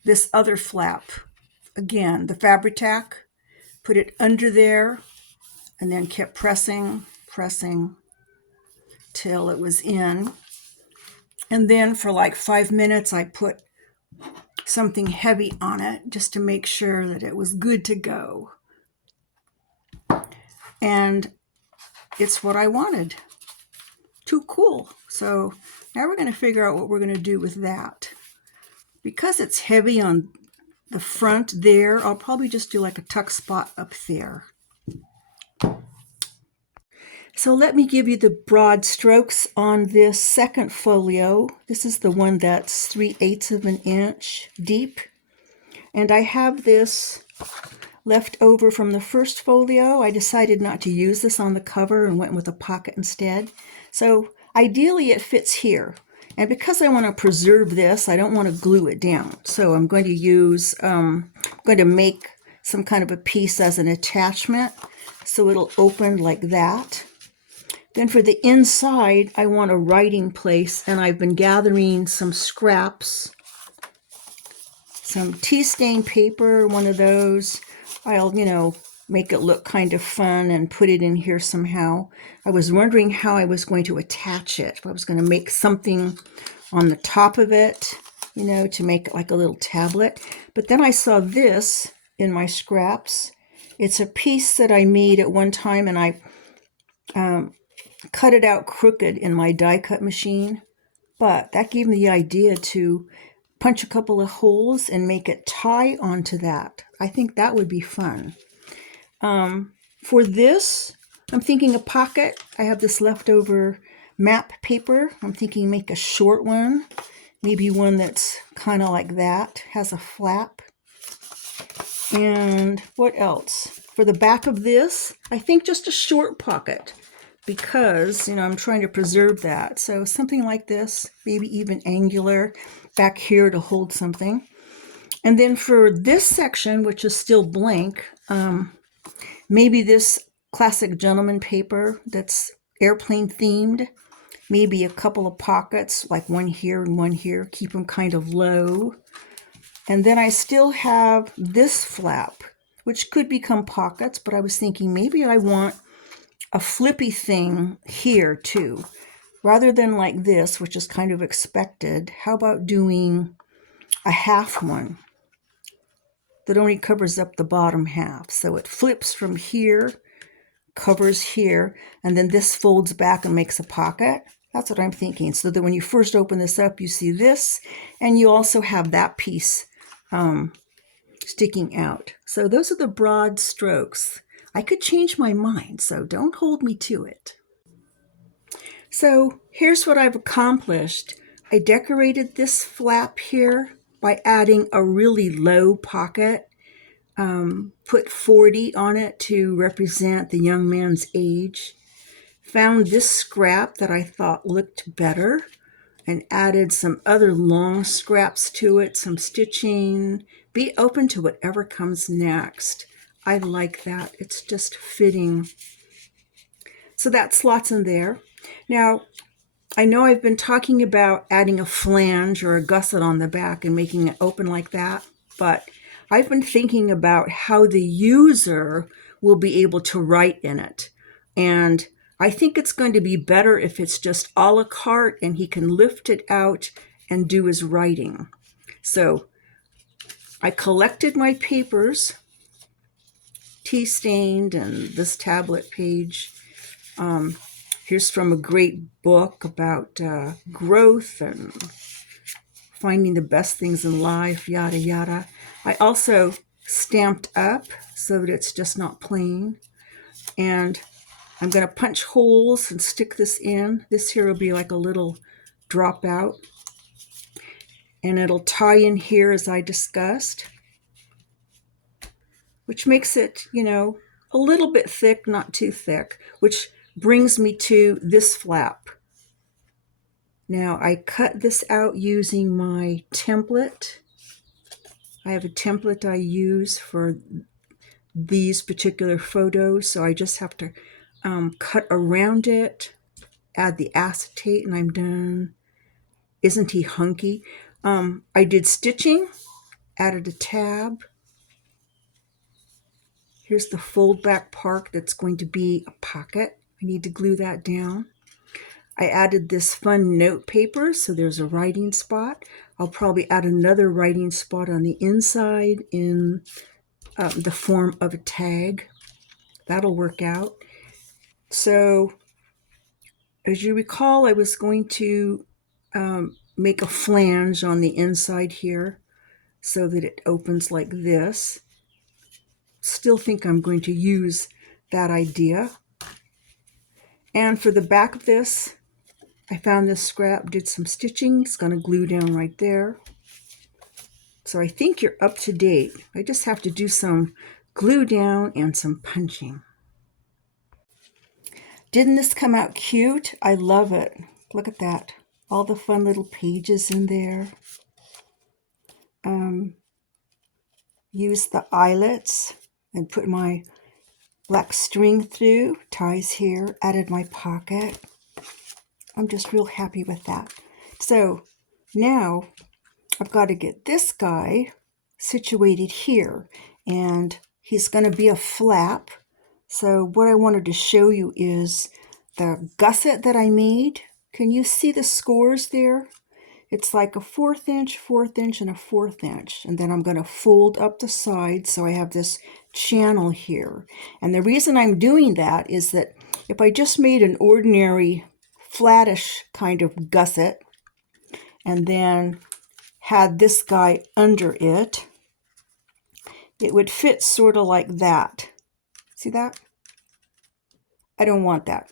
this other flap. Again, the Fabri-Tac, put it under there, and then kept pressing till it was in. And then for like 5 minutes, I put something heavy on it just to make sure that it was good to go. And it's what I wanted. Too cool. So now we're going to figure out what we're going to do with that. Because it's heavy on the front there, I'll probably just do like a tuck spot up there. So let me give you the broad strokes on this second folio. This is the one that's 3/8 of an inch deep. And I have this left over from the first folio. I decided not to use this on the cover and went with a pocket instead. So ideally it fits here. And because I want to preserve this, I don't want to glue it down. So I'm going to use, I'm going to make some kind of a piece as an attachment. So it'll open like that. Then for the inside, I want a writing place, and I've been gathering some scraps, some tea stain paper, one of those. I'll, make it look kind of fun and put it in here somehow. I was wondering how I was going to attach it. If I was going to make something on the top of it, to make it like a little tablet. But then I saw this in my scraps. It's a piece that I made at one time, and I cut it out crooked in my die cut machine, but that gave me the idea to punch a couple of holes and make it tie onto that. I think that would be fun. For this, I'm thinking a pocket. I have this leftover map paper. I'm thinking make a short one, maybe one that's kind of like that, has a flap. And what else? For the back of this, I think just a short pocket, because, I'm trying to preserve that. So something like this, maybe even angular back here to hold something. And then for this section, which is still blank, maybe this classic gentleman paper that's airplane themed, maybe a couple of pockets, like one here and one here, keep them kind of low. And then I still have this flap, which could become pockets, but I was thinking maybe I want a flippy thing here too. Rather than like this, which is kind of expected, how about doing a half one that only covers up the bottom half? So it flips from here, covers here, and then this folds back and makes a pocket. That's what I'm thinking. So that when you first open this up, you see this, and you also have that piece sticking out. So those are the broad strokes. I could change my mind, so don't hold me to it. So here's what I've accomplished. I decorated this flap here by adding a really low pocket, put 40 on it to represent the young man's age. Found this scrap that I thought looked better and added some other long scraps to it, some stitching. Be open to whatever comes next. I like that. It's just fitting. So that slots in there. Now, I know I've been talking about adding a flange or a gusset on the back and making it open like that, but I've been thinking about how the user will be able to write in it. And I think it's going to be better if it's just a la carte and he can lift it out and do his writing. So I collected my papers, tea stained, and this tablet page. Here's from a great book about growth and finding the best things in life, yada, yada. I also stamped up so that it's just not plain. And I'm going to punch holes and stick this in. This here will be like a little dropout. And it'll tie in here as I discussed, which makes it, you know, a little bit thick, not too thick, which brings me to this flap. Now I cut this out using my template. I have a template I use for these particular photos, so I just have to cut around it, add the acetate, and I'm done. Isn't he hunky? I did stitching, added a tab. Here's the fold back part that's going to be a pocket. I need to glue that down. I added this fun note paper, so there's a writing spot. I'll probably add another writing spot on the inside in the form of a tag. That'll work out. So, as you recall, I was going to make a flange on the inside here so that it opens like this. Still think I'm going to use that idea. And for the back of this, I found this scrap, did some stitching. It's going to glue down right there. So I think you're up to date. I just have to do some glue down and some punching. Didn't this come out cute? I love it. Look at that. All the fun little pages in there. Use the eyelets and put my black string through. Ties here. Added my pocket. I'm just real happy with that. So now I've got to get this guy situated here, and he's going to be a flap. So what I wanted to show you is the gusset that I made. Can you see the scores there? It's like a 1/4 inch, 1/4 inch, and a 1/4 inch. And then I'm going to fold up the sides so I have this channel here. And the reason I'm doing that is that if I just made an ordinary flattish kind of gusset and then had this guy under it, it would fit sort of like that. See that? I don't want that.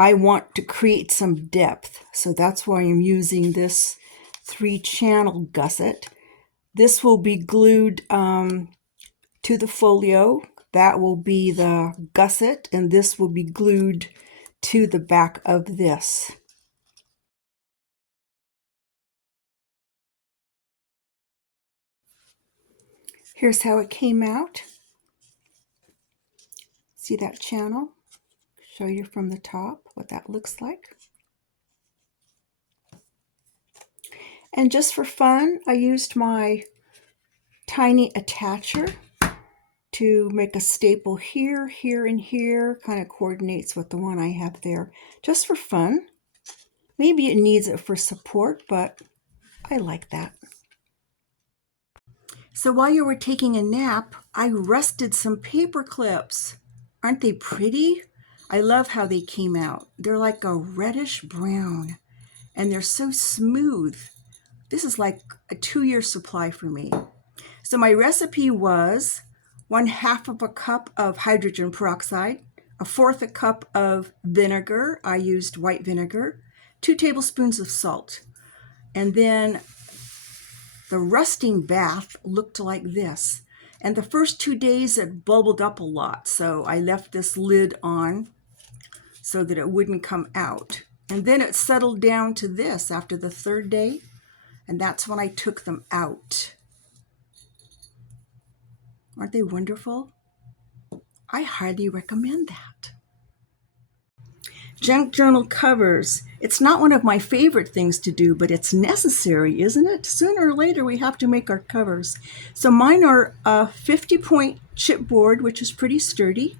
I want to create some depth, so that's why I'm using this 3-channel gusset. This will be glued to the folio. That will be the gusset, and this will be glued to the back of this. Here's how it came out. See that channel? Show you from the top what that looks like. And just for fun, I used my tiny attacher to make a staple here, here, and here. Kind of coordinates with the one I have there. Just for fun. Maybe it needs it for support, but I like that. So while you were taking a nap, I rusted some paper clips. Aren't they pretty? I love how they came out. They're like a reddish brown, and they're so smooth. This is like a 2-year supply for me. So my recipe was 1/2 cup of hydrogen peroxide, 1/4 cup of vinegar. I used white vinegar, 2 tablespoons of salt. And then the rusting bath looked like this. And the first 2 days it bubbled up a lot, so I left this lid on so that it wouldn't come out. And then it settled down to this after the 3rd day, and that's when I took them out. Aren't they wonderful? I highly recommend that. Junk journal covers. It's not one of my favorite things to do, but it's necessary, isn't it? Sooner or later, we have to make our covers. So mine are a 50-point chipboard, which is pretty sturdy.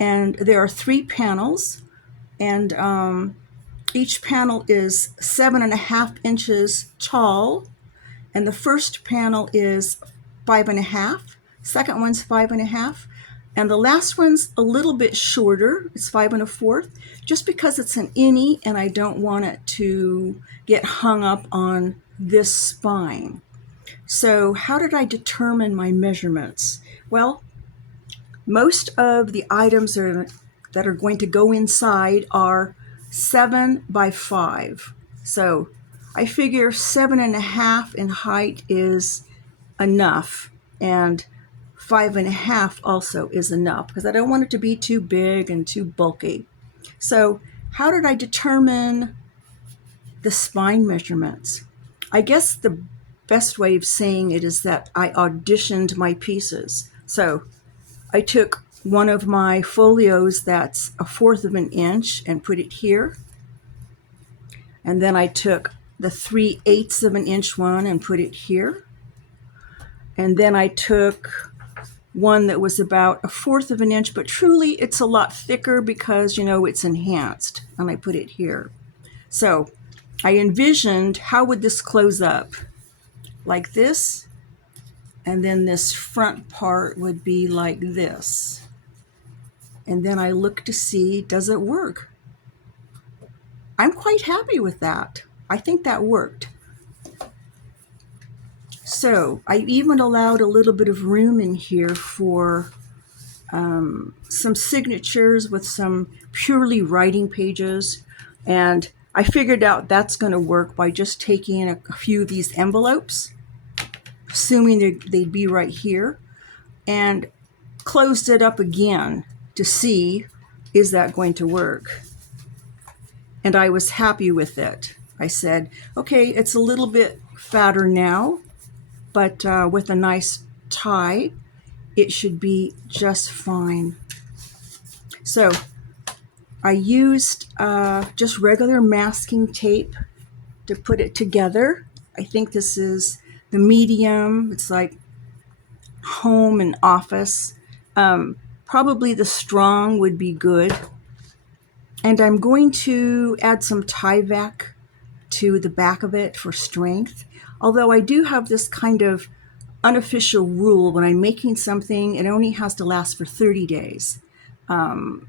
And there are 3 panels. And each panel is 7.5 inches tall. And the first panel is 5.5. Second one's 5.5. And the last one's a little bit shorter. It's 5 1/4, just because it's an innie and I don't want it to get hung up on this spine. So how did I determine my measurements? Well, most of the items that are going to go inside are 7 by 5. So I figure 7.5 in height is enough, and 5.5 also is enough because I don't want it to be too big and too bulky. So how did I determine the spine measurements? I guess the best way of saying it is that I auditioned my pieces. So I took one of my folios that's 1/4 of an inch and put it here. And then I took the 3/8 of an inch one and put it here. And then I took one that was about 1/4 of an inch, but truly it's a lot thicker because, it's enhanced. And I put it here. So I envisioned how would this close up? Like this. And then this front part would be like this. And then I look to see, does it work? I'm quite happy with that. I think that worked. So I even allowed a little bit of room in here for some signatures with some purely writing pages. And I figured out that's going to work by just taking a few of these envelopes, assuming they'd be right here, and closed it up again to see, is that going to work? And I was happy with it. I said, okay, it's a little bit fatter now, but with a nice tie, it should be just fine. So I used just regular masking tape to put it together. I think this is the medium. It's like home and office. Probably the strong would be good. And I'm going to add some Tyvek to the back of it for strength. Although I do have this kind of unofficial rule when I'm making something, it only has to last for 30 days.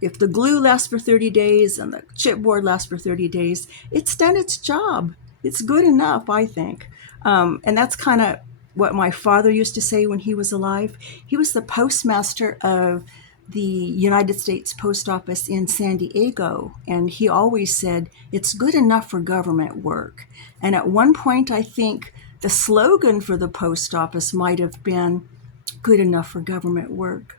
If the glue lasts for 30 days and the chipboard lasts for 30 days, it's done its job. It's good enough, I think. And that's kind of what my father used to say when he was alive. He was the postmaster of the United States Post Office in San Diego, and he always said, it's good enough for government work. And at one point, I think the slogan for the post office might have been, good enough for government work.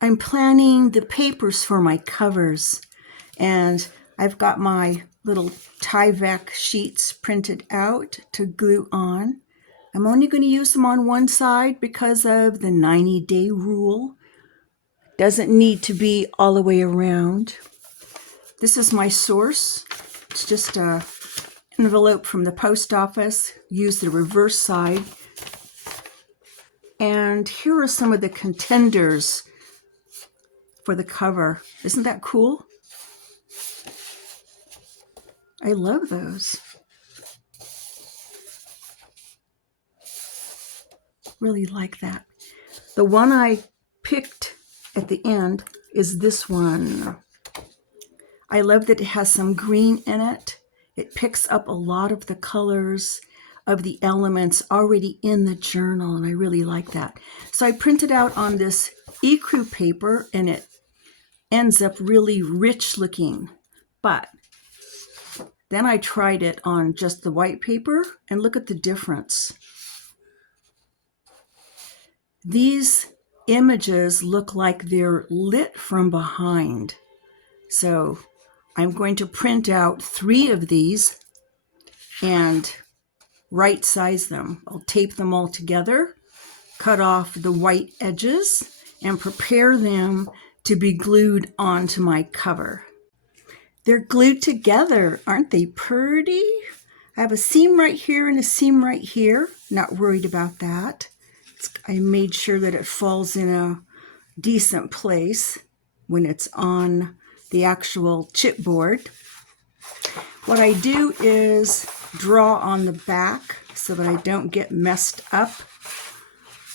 I'm planning the papers for my covers, and I've got my little Tyvek sheets printed out to glue on. I'm only going to use them on one side because of the 90-day rule. Doesn't need to be all the way around. This is my source. It's just an envelope from the post office. Use the reverse side. And here are some of the contenders for the cover. Isn't that cool? I love those. Really like that. The one I picked at the end is this one. I love that it has some green in it. It picks up a lot of the colors of the elements already in the journal, and I really like that. So I printed out on this ecru paper, and it ends up really rich looking. But then I tried it on just the white paper, and look at the difference. These images look like they're lit from behind. So I'm going to print out 3 of these and right size them. I'll tape them all together, cut off the white edges, and prepare them to be glued onto my cover. They're glued together. Aren't they pretty? I have a seam right here and a seam right here. Not worried about that. I made sure that it falls in a decent place when it's on the actual chipboard. What I do is draw on the back so that I don't get messed up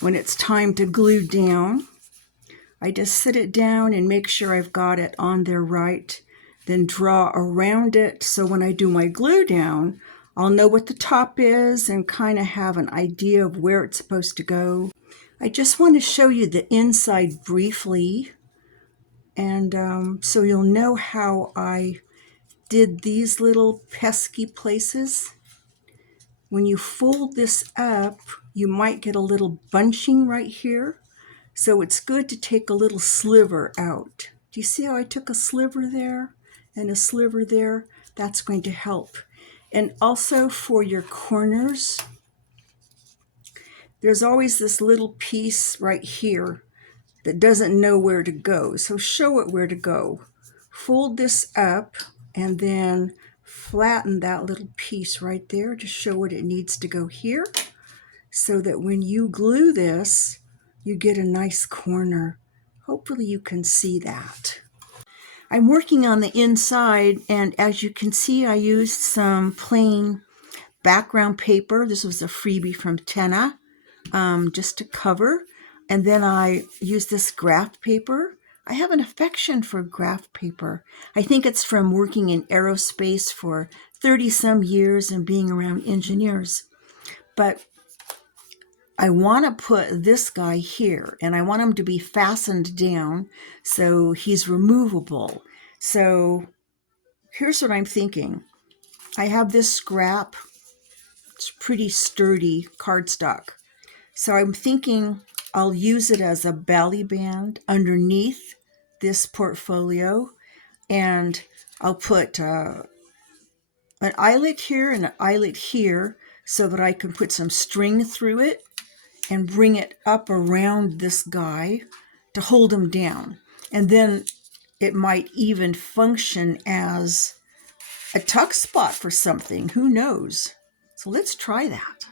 when it's time to glue down. I just sit it down and make sure I've got it on there right, then draw around it so when I do my glue down, I'll know what the top is and kind of have an idea of where it's supposed to go. I just want to show you the inside briefly, and so you'll know how I did these little pesky places. When you fold this up, you might get a little bunching right here. So it's good to take a little sliver out. Do you see how I took a sliver there and a sliver there? That's going to help. And also for your corners, there's always this little piece right here that doesn't know where to go. So show it where to go. Fold this up and then flatten that little piece right there to show it needs to go here, so that when you glue this, you get a nice corner. Hopefully you can see that. I'm working on the inside, and as you can see, I used some plain background paper. This was a freebie from Tenna, just to cover. And then I used this graph paper. I have an affection for graph paper. I think it's from working in aerospace for 30 some years and being around engineers. But I want to put this guy here, and I want him to be fastened down so he's removable. So here's what I'm thinking. I have this scrap. It's pretty sturdy cardstock. So I'm thinking I'll use it as a belly band underneath this portfolio, and I'll put an eyelet here and an eyelet here so that I can put some string through it and bring it up around this guy to hold him down. And then it might even function as a tuck spot for something. Who knows? So let's try that.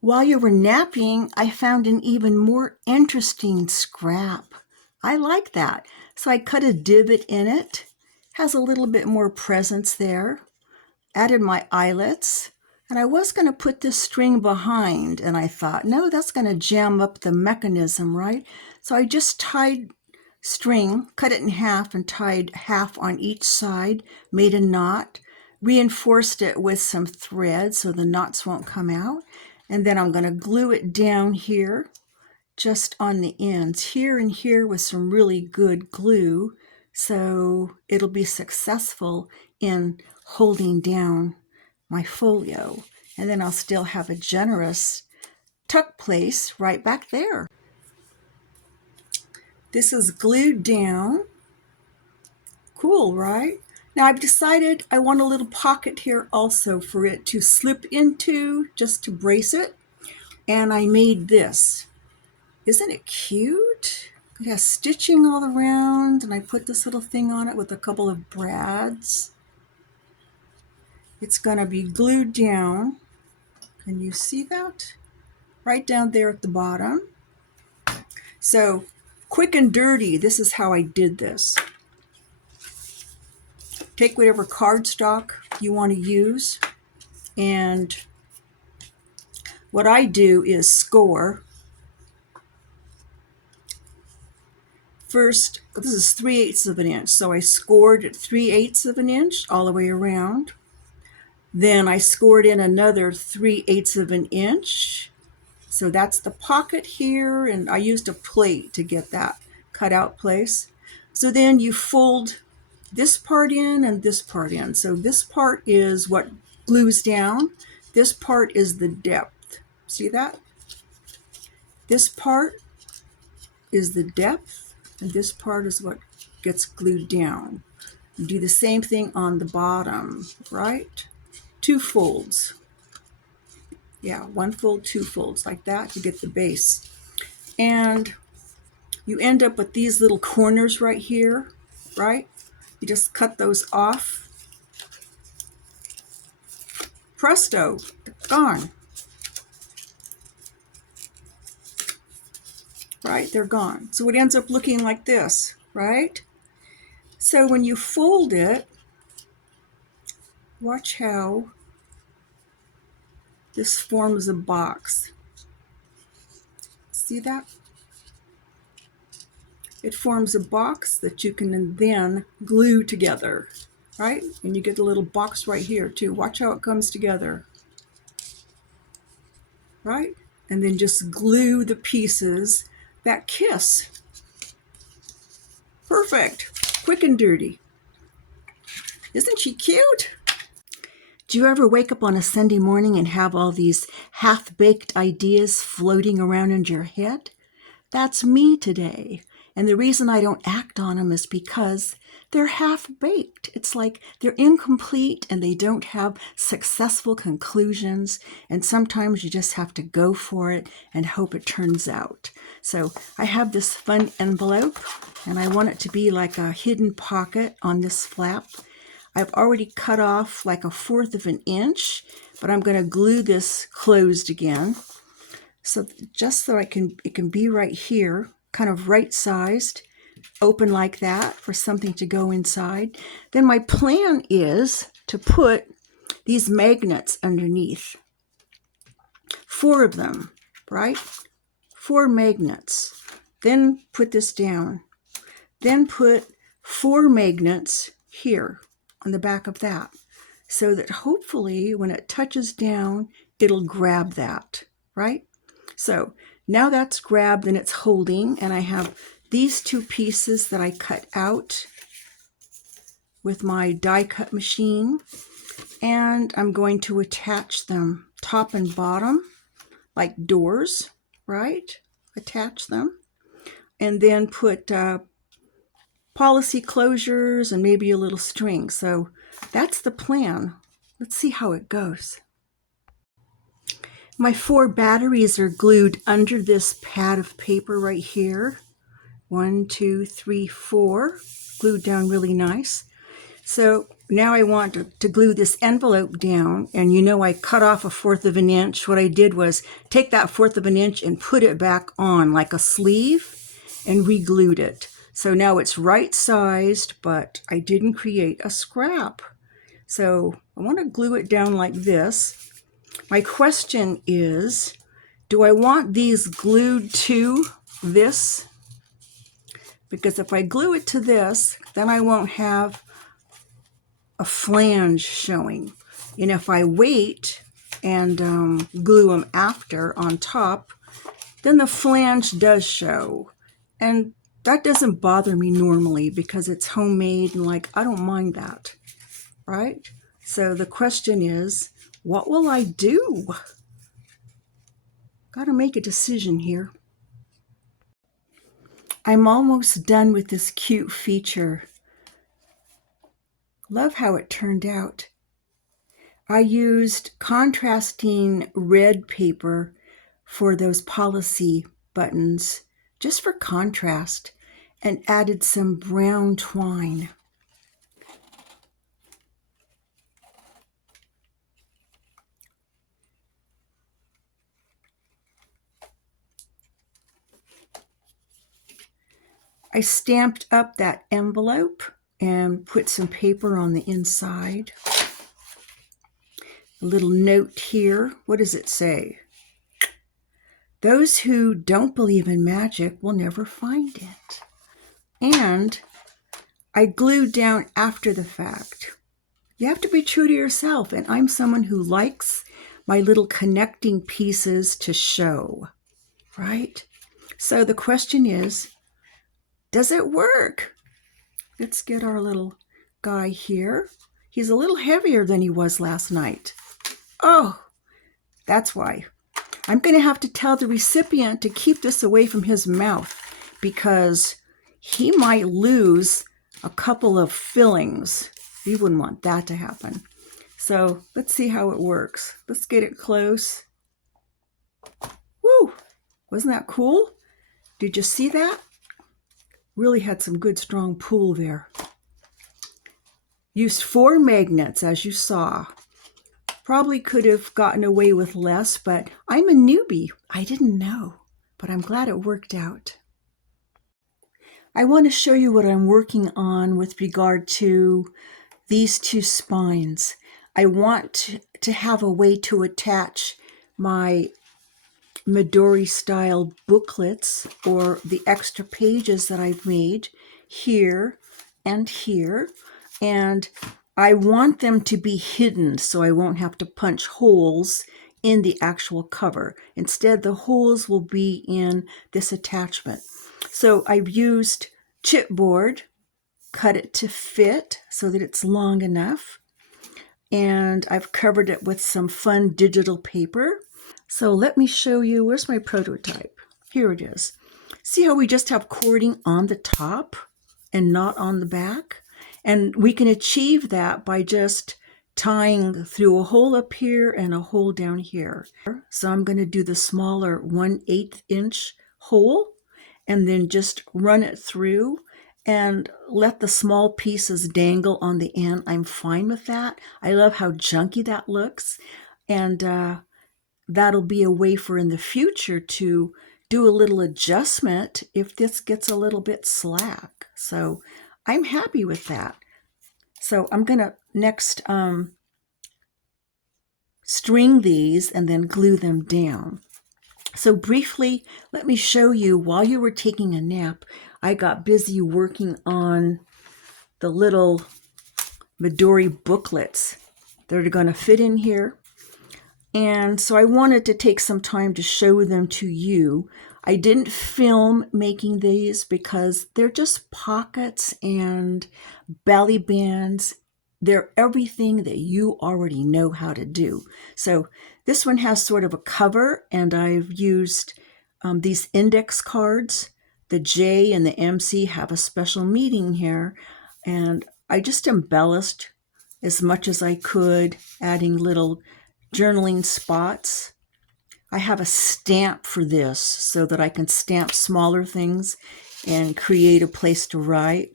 While you were napping, I found an even more interesting scrap. I like that. So I cut a divot in it. Has a little bit more presence there. Added my eyelets. And I was going to put this string behind, and I thought, no, that's going to jam up the mechanism, right? So I just tied string, cut it in half and tied half on each side, made a knot, reinforced it with some thread so the knots won't come out. And then I'm going to glue it down here, just on the ends, here and here with some really good glue, so it'll be successful in holding down my folio. And then I'll still have a generous tuck place right back there. This is glued down. Cool, right? Now I've decided I want a little pocket here also for it to slip into, just to brace it. And I made this. Isn't it cute? It has stitching all around, and I put this little thing on it with a couple of brads. It's going to be glued down. Can you see that? Right down there at the bottom. So, quick and dirty, this is how I did this. Take whatever cardstock you want to use, and what I do is score. First, this is 3/8 of an inch, so I scored at 3/8 of an inch all the way around. Then I scored in another 3/8 of an inch. So that's the pocket here, and I used a plate to get that cut out place. So then you fold this part in and this part in. So this part is what glues down. This part is the depth. See that? This part is the depth, and this part is what gets glued down. You do the same thing on the bottom, right? 2 folds. Yeah, 1 fold, 2 folds, like that to get the base. And you end up with these little corners right here, right? You just cut those off. Presto, they're gone. Right, they're gone. So it ends up looking like this, right? So when you fold it, watch how this forms a box. See that? It forms a box that you can then glue together, right? And you get the little box right here too. Watch how it comes together, right? And then just glue the pieces that kiss. Perfect. Quick and dirty. Isn't she cute? Do you ever wake up on a Sunday morning and have all these half-baked ideas floating around in your head? That's me today. And the reason I don't act on them is because they're half-baked. It's like they're incomplete and they don't have successful conclusions. And sometimes you just have to go for it and hope it turns out. So I have this fun envelope and I want it to be like a hidden pocket on this flap. I've already cut off like 1/4 of an inch, but I'm going to glue this closed again. So just so it can be right here, kind of right-sized, open like that for something to go inside. Then my plan is to put these magnets underneath. 4 of them, right? 4 magnets. Then put this down. Then put 4 magnets here on the back of that, so that hopefully when it touches down, it'll grab that, right? So now that's grabbed and it's holding, and I have these 2 pieces that I cut out with my die cut machine, and I'm going to attach them top and bottom like doors, right? Attach them, and then put policy closures and maybe a little string. So that's the plan. Let's see how it goes. My 4 batteries are glued under this pad of paper right here. 1, 2, 3, 4, glued down really nice. So now I want to glue this envelope down, and you know I cut off 1/4 of an inch. What I did was take that 1/4 of an inch and put it back on like a sleeve and re-glued it. So now it's right-sized, but I didn't create a scrap. So I want to glue it down like this. My question is, do I want these glued to this? Because if I glue it to this, then I won't have a flange showing. And if I wait and glue them after on top, then the flange does show. And that doesn't bother me normally because it's homemade and like, I don't mind that, right? So the question is, what will I do? Gotta make a decision here. I'm almost done with this cute feature. Love how it turned out. I used contrasting red paper for those policy buttons, just for contrast, and added some brown twine. I stamped up that envelope and put some paper on the inside. A little note here. What does it say? Those who don't believe in magic will never find it. And I glued down after the fact. You have to be true to yourself, and I'm someone who likes my little connecting pieces to show, right? So the question is, does it work? Let's get our little guy here. He's a little heavier than he was last night. Oh, that's why. I'm going to have to tell the recipient to keep this away from his mouth because he might lose a couple of fillings. We wouldn't want that to happen. So let's see how it works. Let's get it close. Woo! Wasn't that cool? Did you see that? Really had some good strong pull there. Used 4 magnets, as you saw. Probably could have gotten away with less, but I'm a newbie. I didn't know, but I'm glad it worked out. I want to show you what I'm working on with regard to these 2 spines. I want to have a way to attach my Midori-style booklets, or the extra pages that I've made here and here. And I want them to be hidden so I won't have to punch holes in the actual cover. Instead, the holes will be in this attachment. So I've used chipboard, cut it to fit so that it's long enough, and I've covered it with some fun digital paper. So let me show you, where's my prototype? Here it is. See how we just have cording on the top and not on the back? And we can achieve that by just tying through a hole up here and a hole down here. So I'm going to do the smaller 1/8 inch hole and then just run it through and let the small pieces dangle on the end. I'm fine with that. I love how junky that looks. And that'll be a way for in the future to do a little adjustment if this gets a little bit slack. So I'm happy with that. So I'm going to next string these and then glue them down. So briefly, let me show you, while you were taking a nap, I got busy working on the little Midori booklets that are going to fit in here. And so I wanted to take some time to show them to you. I didn't film making these because they're just pockets and belly bands. They're everything that you already know how to do. So this one has sort of a cover, and I've used these index cards. The J and the MC have a special meaning here, and I just embellished as much as I could, adding little journaling spots. I have a stamp for this so that I can stamp smaller things and create a place to write.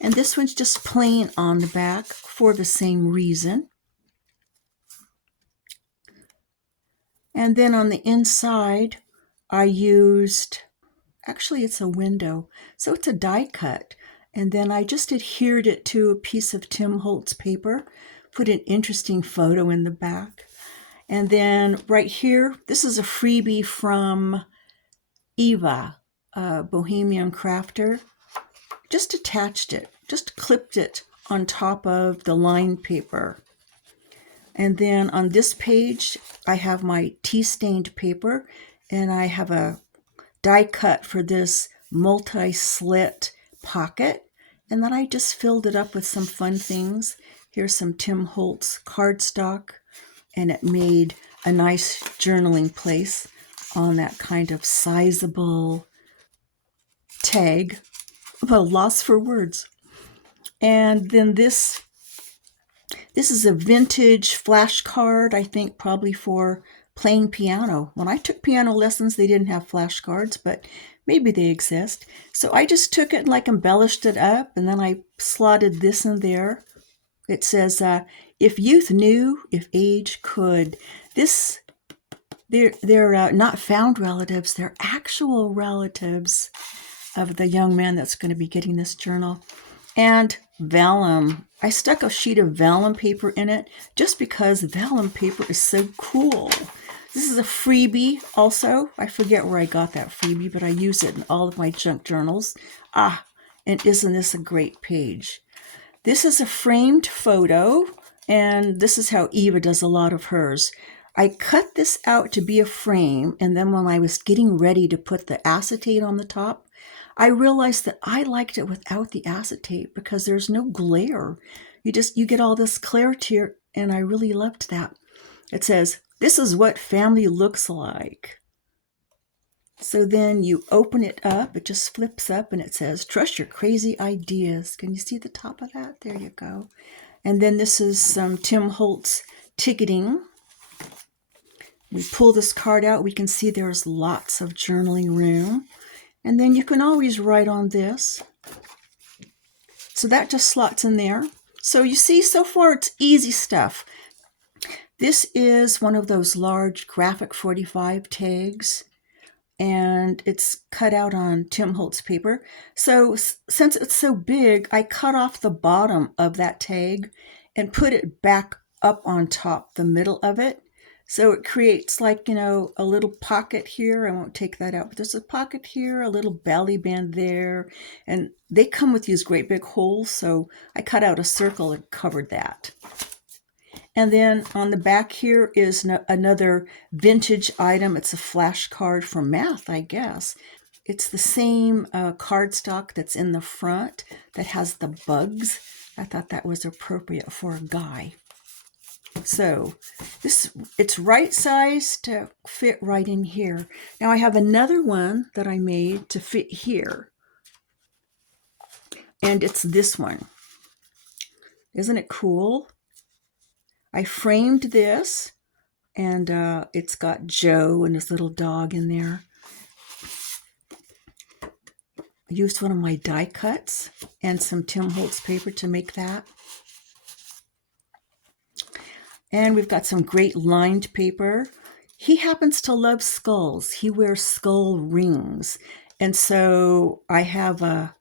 And this one's just plain on the back for the same reason. And then on the inside, I used, actually it's a window, so it's a die cut. And then I just adhered it to a piece of Tim Holtz paper, put an interesting photo in the back. And then right here, this is a freebie from Eva, a Bohemian crafter. Just attached it, just clipped it on top of the lined paper. And then on this page, I have my tea-stained paper, and I have a die cut for this multi-slit pocket. And then I just filled it up with some fun things. Here's some Tim Holtz cardstock, and it made a nice journaling place on that kind of sizable tag. Well, lost for words. And then this is a vintage flashcard, I think probably for playing piano. When I took piano lessons, they didn't have flashcards, but maybe they exist. So I just took it and like embellished it up, and then I slotted this in there. It says, if youth knew, if age could. They're not found relatives, they're actual relatives of the young man that's going to be getting this journal. And vellum. I stuck a sheet of vellum paper in it just because vellum paper is so cool. This is a freebie also. I forget where I got that freebie, but I use it in all of my junk journals. And isn't this a great page? This is a framed photo, and this is how Eva does a lot of hers. I cut this out to be a frame, and then when I was getting ready to put the acetate on the top, I realized that I liked it without the acetate because there's no glare. You get all this clarity, and I really loved that. It says, this is what family looks like. So then you open it up, it just flips up, and it says, trust your crazy ideas. Can you see the top of that? There you go. And then this is some Tim Holtz ticketing. We pull this card out, we can see there's lots of journaling room. And then you can always write on this. So that just slots in there. So you see, so far it's easy stuff. This is one of those large graphic 45 tags, and it's cut out on Tim Holtz paper. So since it's so big, I cut off the bottom of that tag and put it back up on top, the middle of it. So it creates like, a little pocket here. I won't take that out, but there's a pocket here, a little belly band there. And they come with these great big holes, so I cut out a circle and covered that. And then on the back here is another vintage item. It's a flashcard for math, I guess. It's the same cardstock that's in the front that has the bugs. I thought that was appropriate for a guy. So it's right size to fit right in here. Now I have another one that I made to fit here. And it's this one. Isn't it cool? I framed this, and it's got Joe and his little dog in there. I used one of my die cuts and some Tim Holtz paper to make that. And we've got some great lined paper. He happens to love skulls. He wears skull rings. And so I have an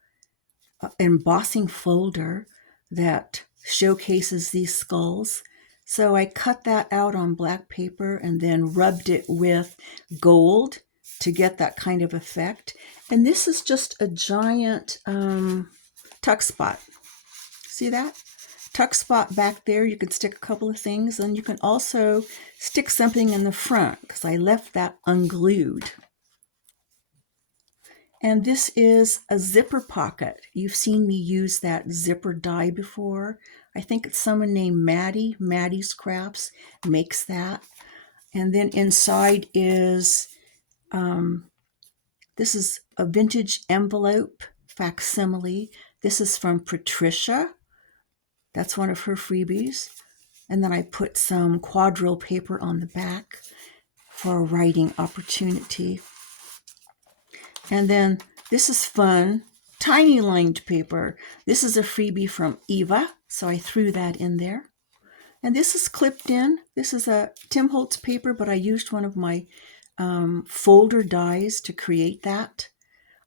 embossing folder that showcases these skulls. So I cut that out on black paper and then rubbed it with gold to get that kind of effect. And this is just a giant tuck spot. See that? Tuck spot back there. You can stick a couple of things, and you can also stick something in the front because I left that unglued. And this is a zipper pocket. You've seen me use that zipper die before. I think it's someone named Maddie. Maddie's Crafts makes that. And then inside is, this is a vintage envelope facsimile. This is from Patricia. That's one of her freebies. And then I put some quadrille paper on the back for a writing opportunity. And then this is fun, tiny lined paper. This is a freebie from Eva, so I threw that in there. And this is clipped in. This is a Tim Holtz paper, but I used one of my folder dies to create that.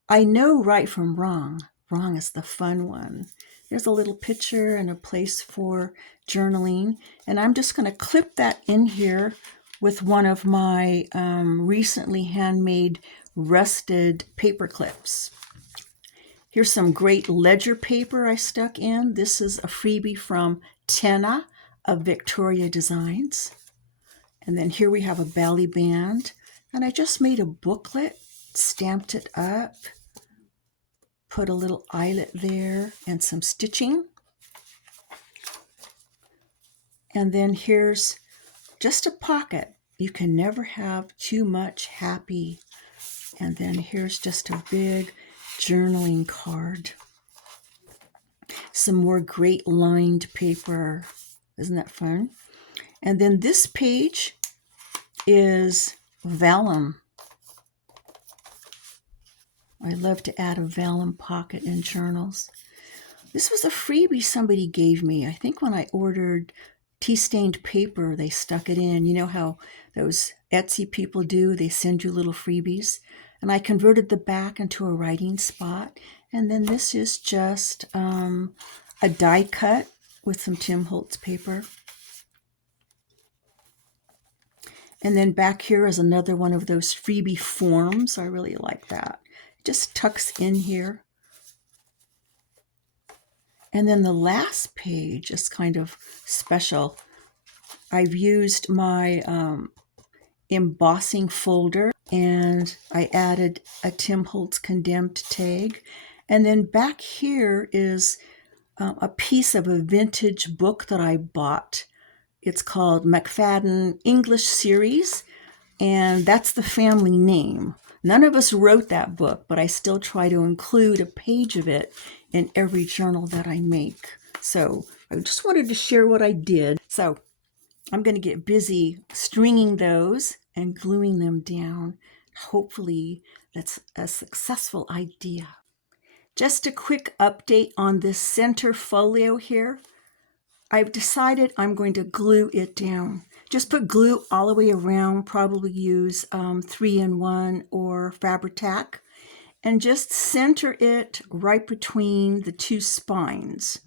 I know right from wrong. Wrong is the fun one. There's a little picture and a place for journaling. And I'm just going to clip that in here with one of my recently handmade rusted paper clips. Here's some great ledger paper I stuck in. This is a freebie from Tenna of Victoria Designs. And then here we have a belly band. And I just made a booklet, stamped it up, put a little eyelet there and some stitching. And then here's just a pocket. You can never have too much happy. And then here's just a big journaling card. Some more great lined paper. Isn't that fun? And then this page is vellum. I love to add a vellum pocket in journals. This was a freebie somebody gave me. I think when I ordered tea-stained paper, they stuck it in. You know how those Etsy people do? They send you little freebies. And I converted the back into a writing spot. And then this is just a die cut with some Tim Holtz paper. And then back here is another one of those freebie forms. I really like that. It just tucks in here. And then the last page is kind of special. I've used my embossing folder, and I added a Tim Holtz condemned tag. And then back here is a piece of a vintage book that I bought. It's called McFadden English Series, and that's the family name. None of us wrote that book, but I still try to include a page of it in every journal that I make. So I just wanted to share what I did. So I'm going to get busy stringing those and gluing them down. Hopefully that's a successful idea. Just a quick update on this center folio here. I've decided I'm going to glue it down. Just put glue all the way around, probably use 3-in-1 or Fabri-Tac, and just center it right between the two spines.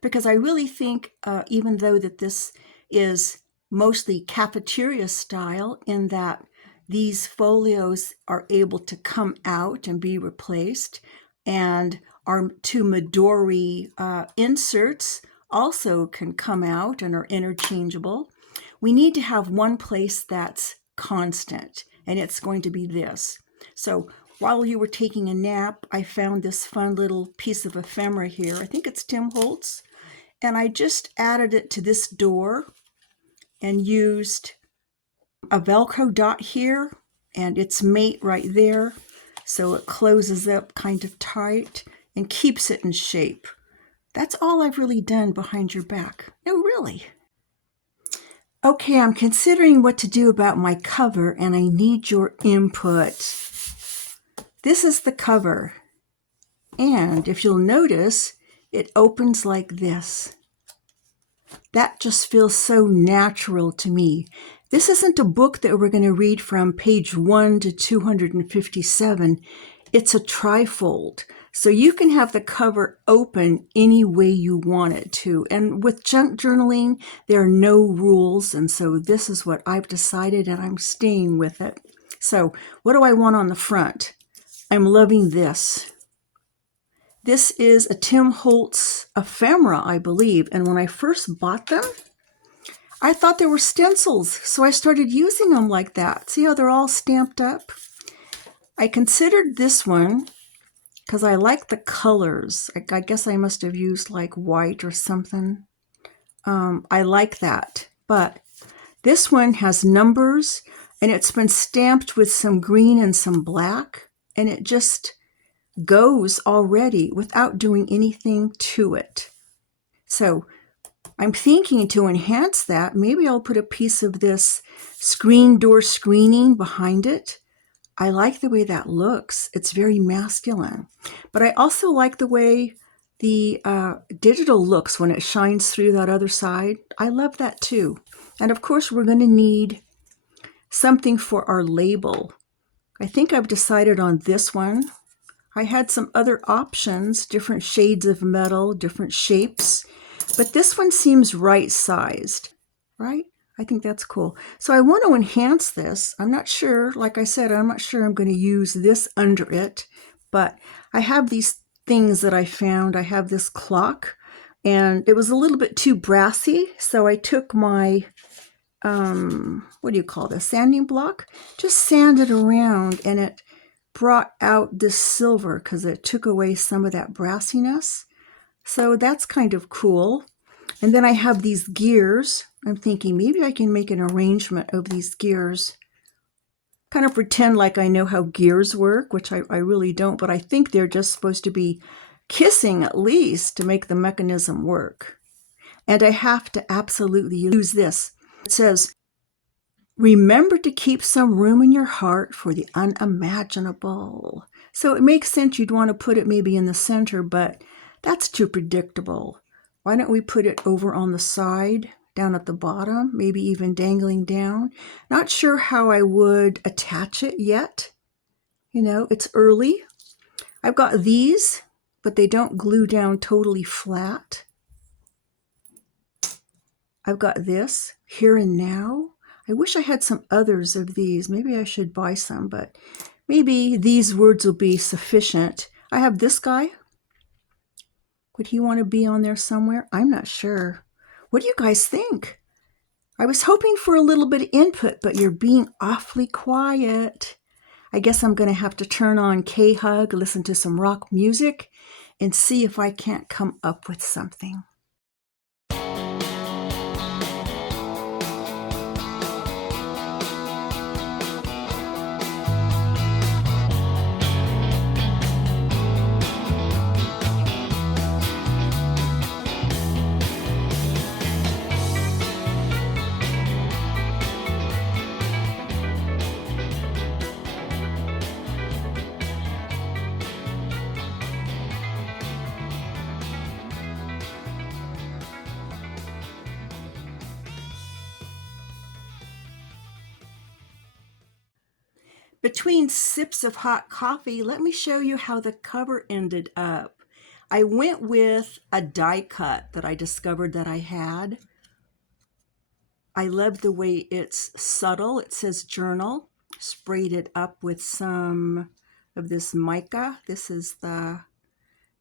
Because I really think, even though that this is mostly cafeteria style in that these folios are able to come out and be replaced, and our two Midori inserts also can come out and are interchangeable. We need to have one place that's constant, and it's going to be this. So while you were taking a nap, I found this fun little piece of ephemera here. I think it's Tim Holtz, and I just added it to this door and used a Velcro dot here and its mate right there, so it closes up kind of tight and keeps it in shape. That's all I've really done behind your back. No, really. Okay, I'm considering what to do about my cover, and I need your input. This is the cover, and if you'll notice, it opens like this. That just feels so natural to me. This isn't a book that we're going to read from page 1 to 257. It's a trifold. So you can have the cover open any way you want it to. And with junk journaling, there are no rules. And so this is what I've decided, and I'm staying with it. So what do I want on the front? I'm loving this. This is a Tim Holtz ephemera, I believe. And when I first bought them, I thought they were stencils. So I started using them like that. See how they're all stamped up? I considered this one because I like the colors. I guess I must have used like white or something. I like that. But this one has numbers, and it's been stamped with some green and some black. And it just goes already without doing anything to it. So I'm thinking to enhance that, maybe I'll put a piece of this screen door screening behind it. I like the way that looks. It's very masculine. But I also like the way the digital looks when it shines through that other side. I love that too. And of course, we're going to need something for our label. I think I've decided on this one. I had some other options, different shades of metal, different shapes, but this one seems right-sized, right? I think that's cool. So I want to enhance this. I'm not sure, like I said, I'm not sure I'm going to use this under it, but I have these things that I found. I have this clock, and it was a little bit too brassy, so I took my, what do you call this, sanding block? Just sanded around, and it brought out this silver because it took away some of that brassiness. So that's kind of cool. And then I have these gears. I'm thinking maybe I can make an arrangement of these gears. Kind of pretend like I know how gears work, which I really don't, but I think they're just supposed to be kissing at least to make the mechanism work. And I have to absolutely use this. It says, remember to keep some room in your heart for the unimaginable. So it makes sense you'd want to put it maybe in the center, but that's too predictable. Why don't we put it over on the side, down at the bottom, maybe even dangling down? Not sure how I would attach it yet. You know, it's early. I've got these, but they don't glue down totally flat. I've got this, Here and Now. I wish I had some others of these. Maybe I should buy some, but maybe these words will be sufficient. I have this guy. Would he want to be on there somewhere? I'm not sure. What do you guys think? I was hoping for a little bit of input, but you're being awfully quiet. I guess I'm going to have to turn on K-Hug, listen to some rock music, and see if I can't come up with something. Between sips of hot coffee, let me show you how the cover ended up. I went with a die cut that I discovered that I had. I love the way it's subtle. It says journal. Sprayed it up with some of this mica. This is the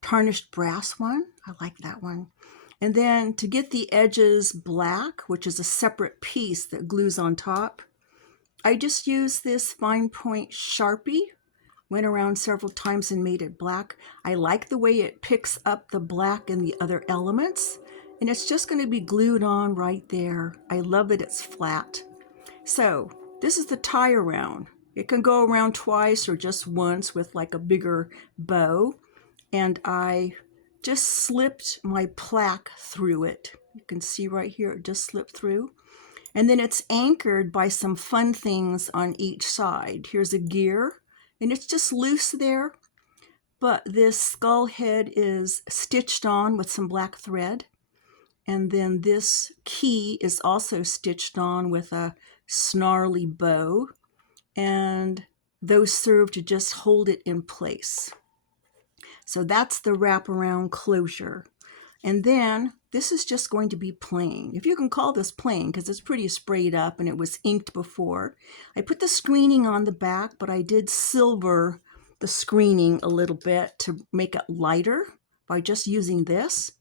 tarnished brass one. I like that one. And then to get the edges black, which is a separate piece that glues on top, I just used this fine point Sharpie, went around several times and made it black. I like the way it picks up the black and the other elements, and it's just going to be glued on right there. I love that it's flat. So this is the tie around. It can go around twice or just once with like a bigger bow. And I just slipped my plaque through it. You can see right here, it just slipped through. And then it's anchored by some fun things on each side. Here's a gear, and it's just loose there. But this skull head is stitched on with some black thread. And then this key is also stitched on with a snarly bow. And those serve to just hold it in place. So that's the wraparound closure. And then this is just going to be plain. If you can call this plain, because it's pretty sprayed up and it was inked before. I put the screening on the back, but I did silver the screening a little bit to make it lighter by just using this.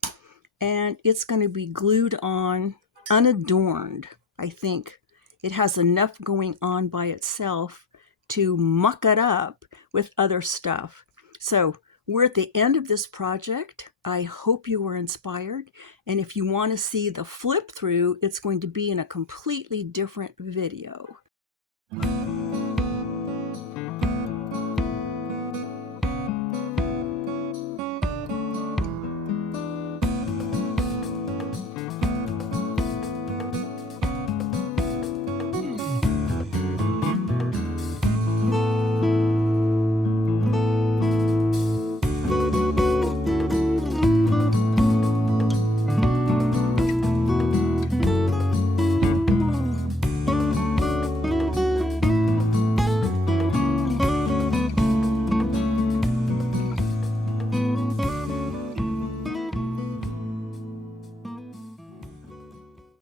And it's going to be glued on unadorned. I think it has enough going on by itself to muck it up with other stuff. So we're at the end of this project. I hope you were inspired. And if you want to see the flip through, it's going to be in a completely different video.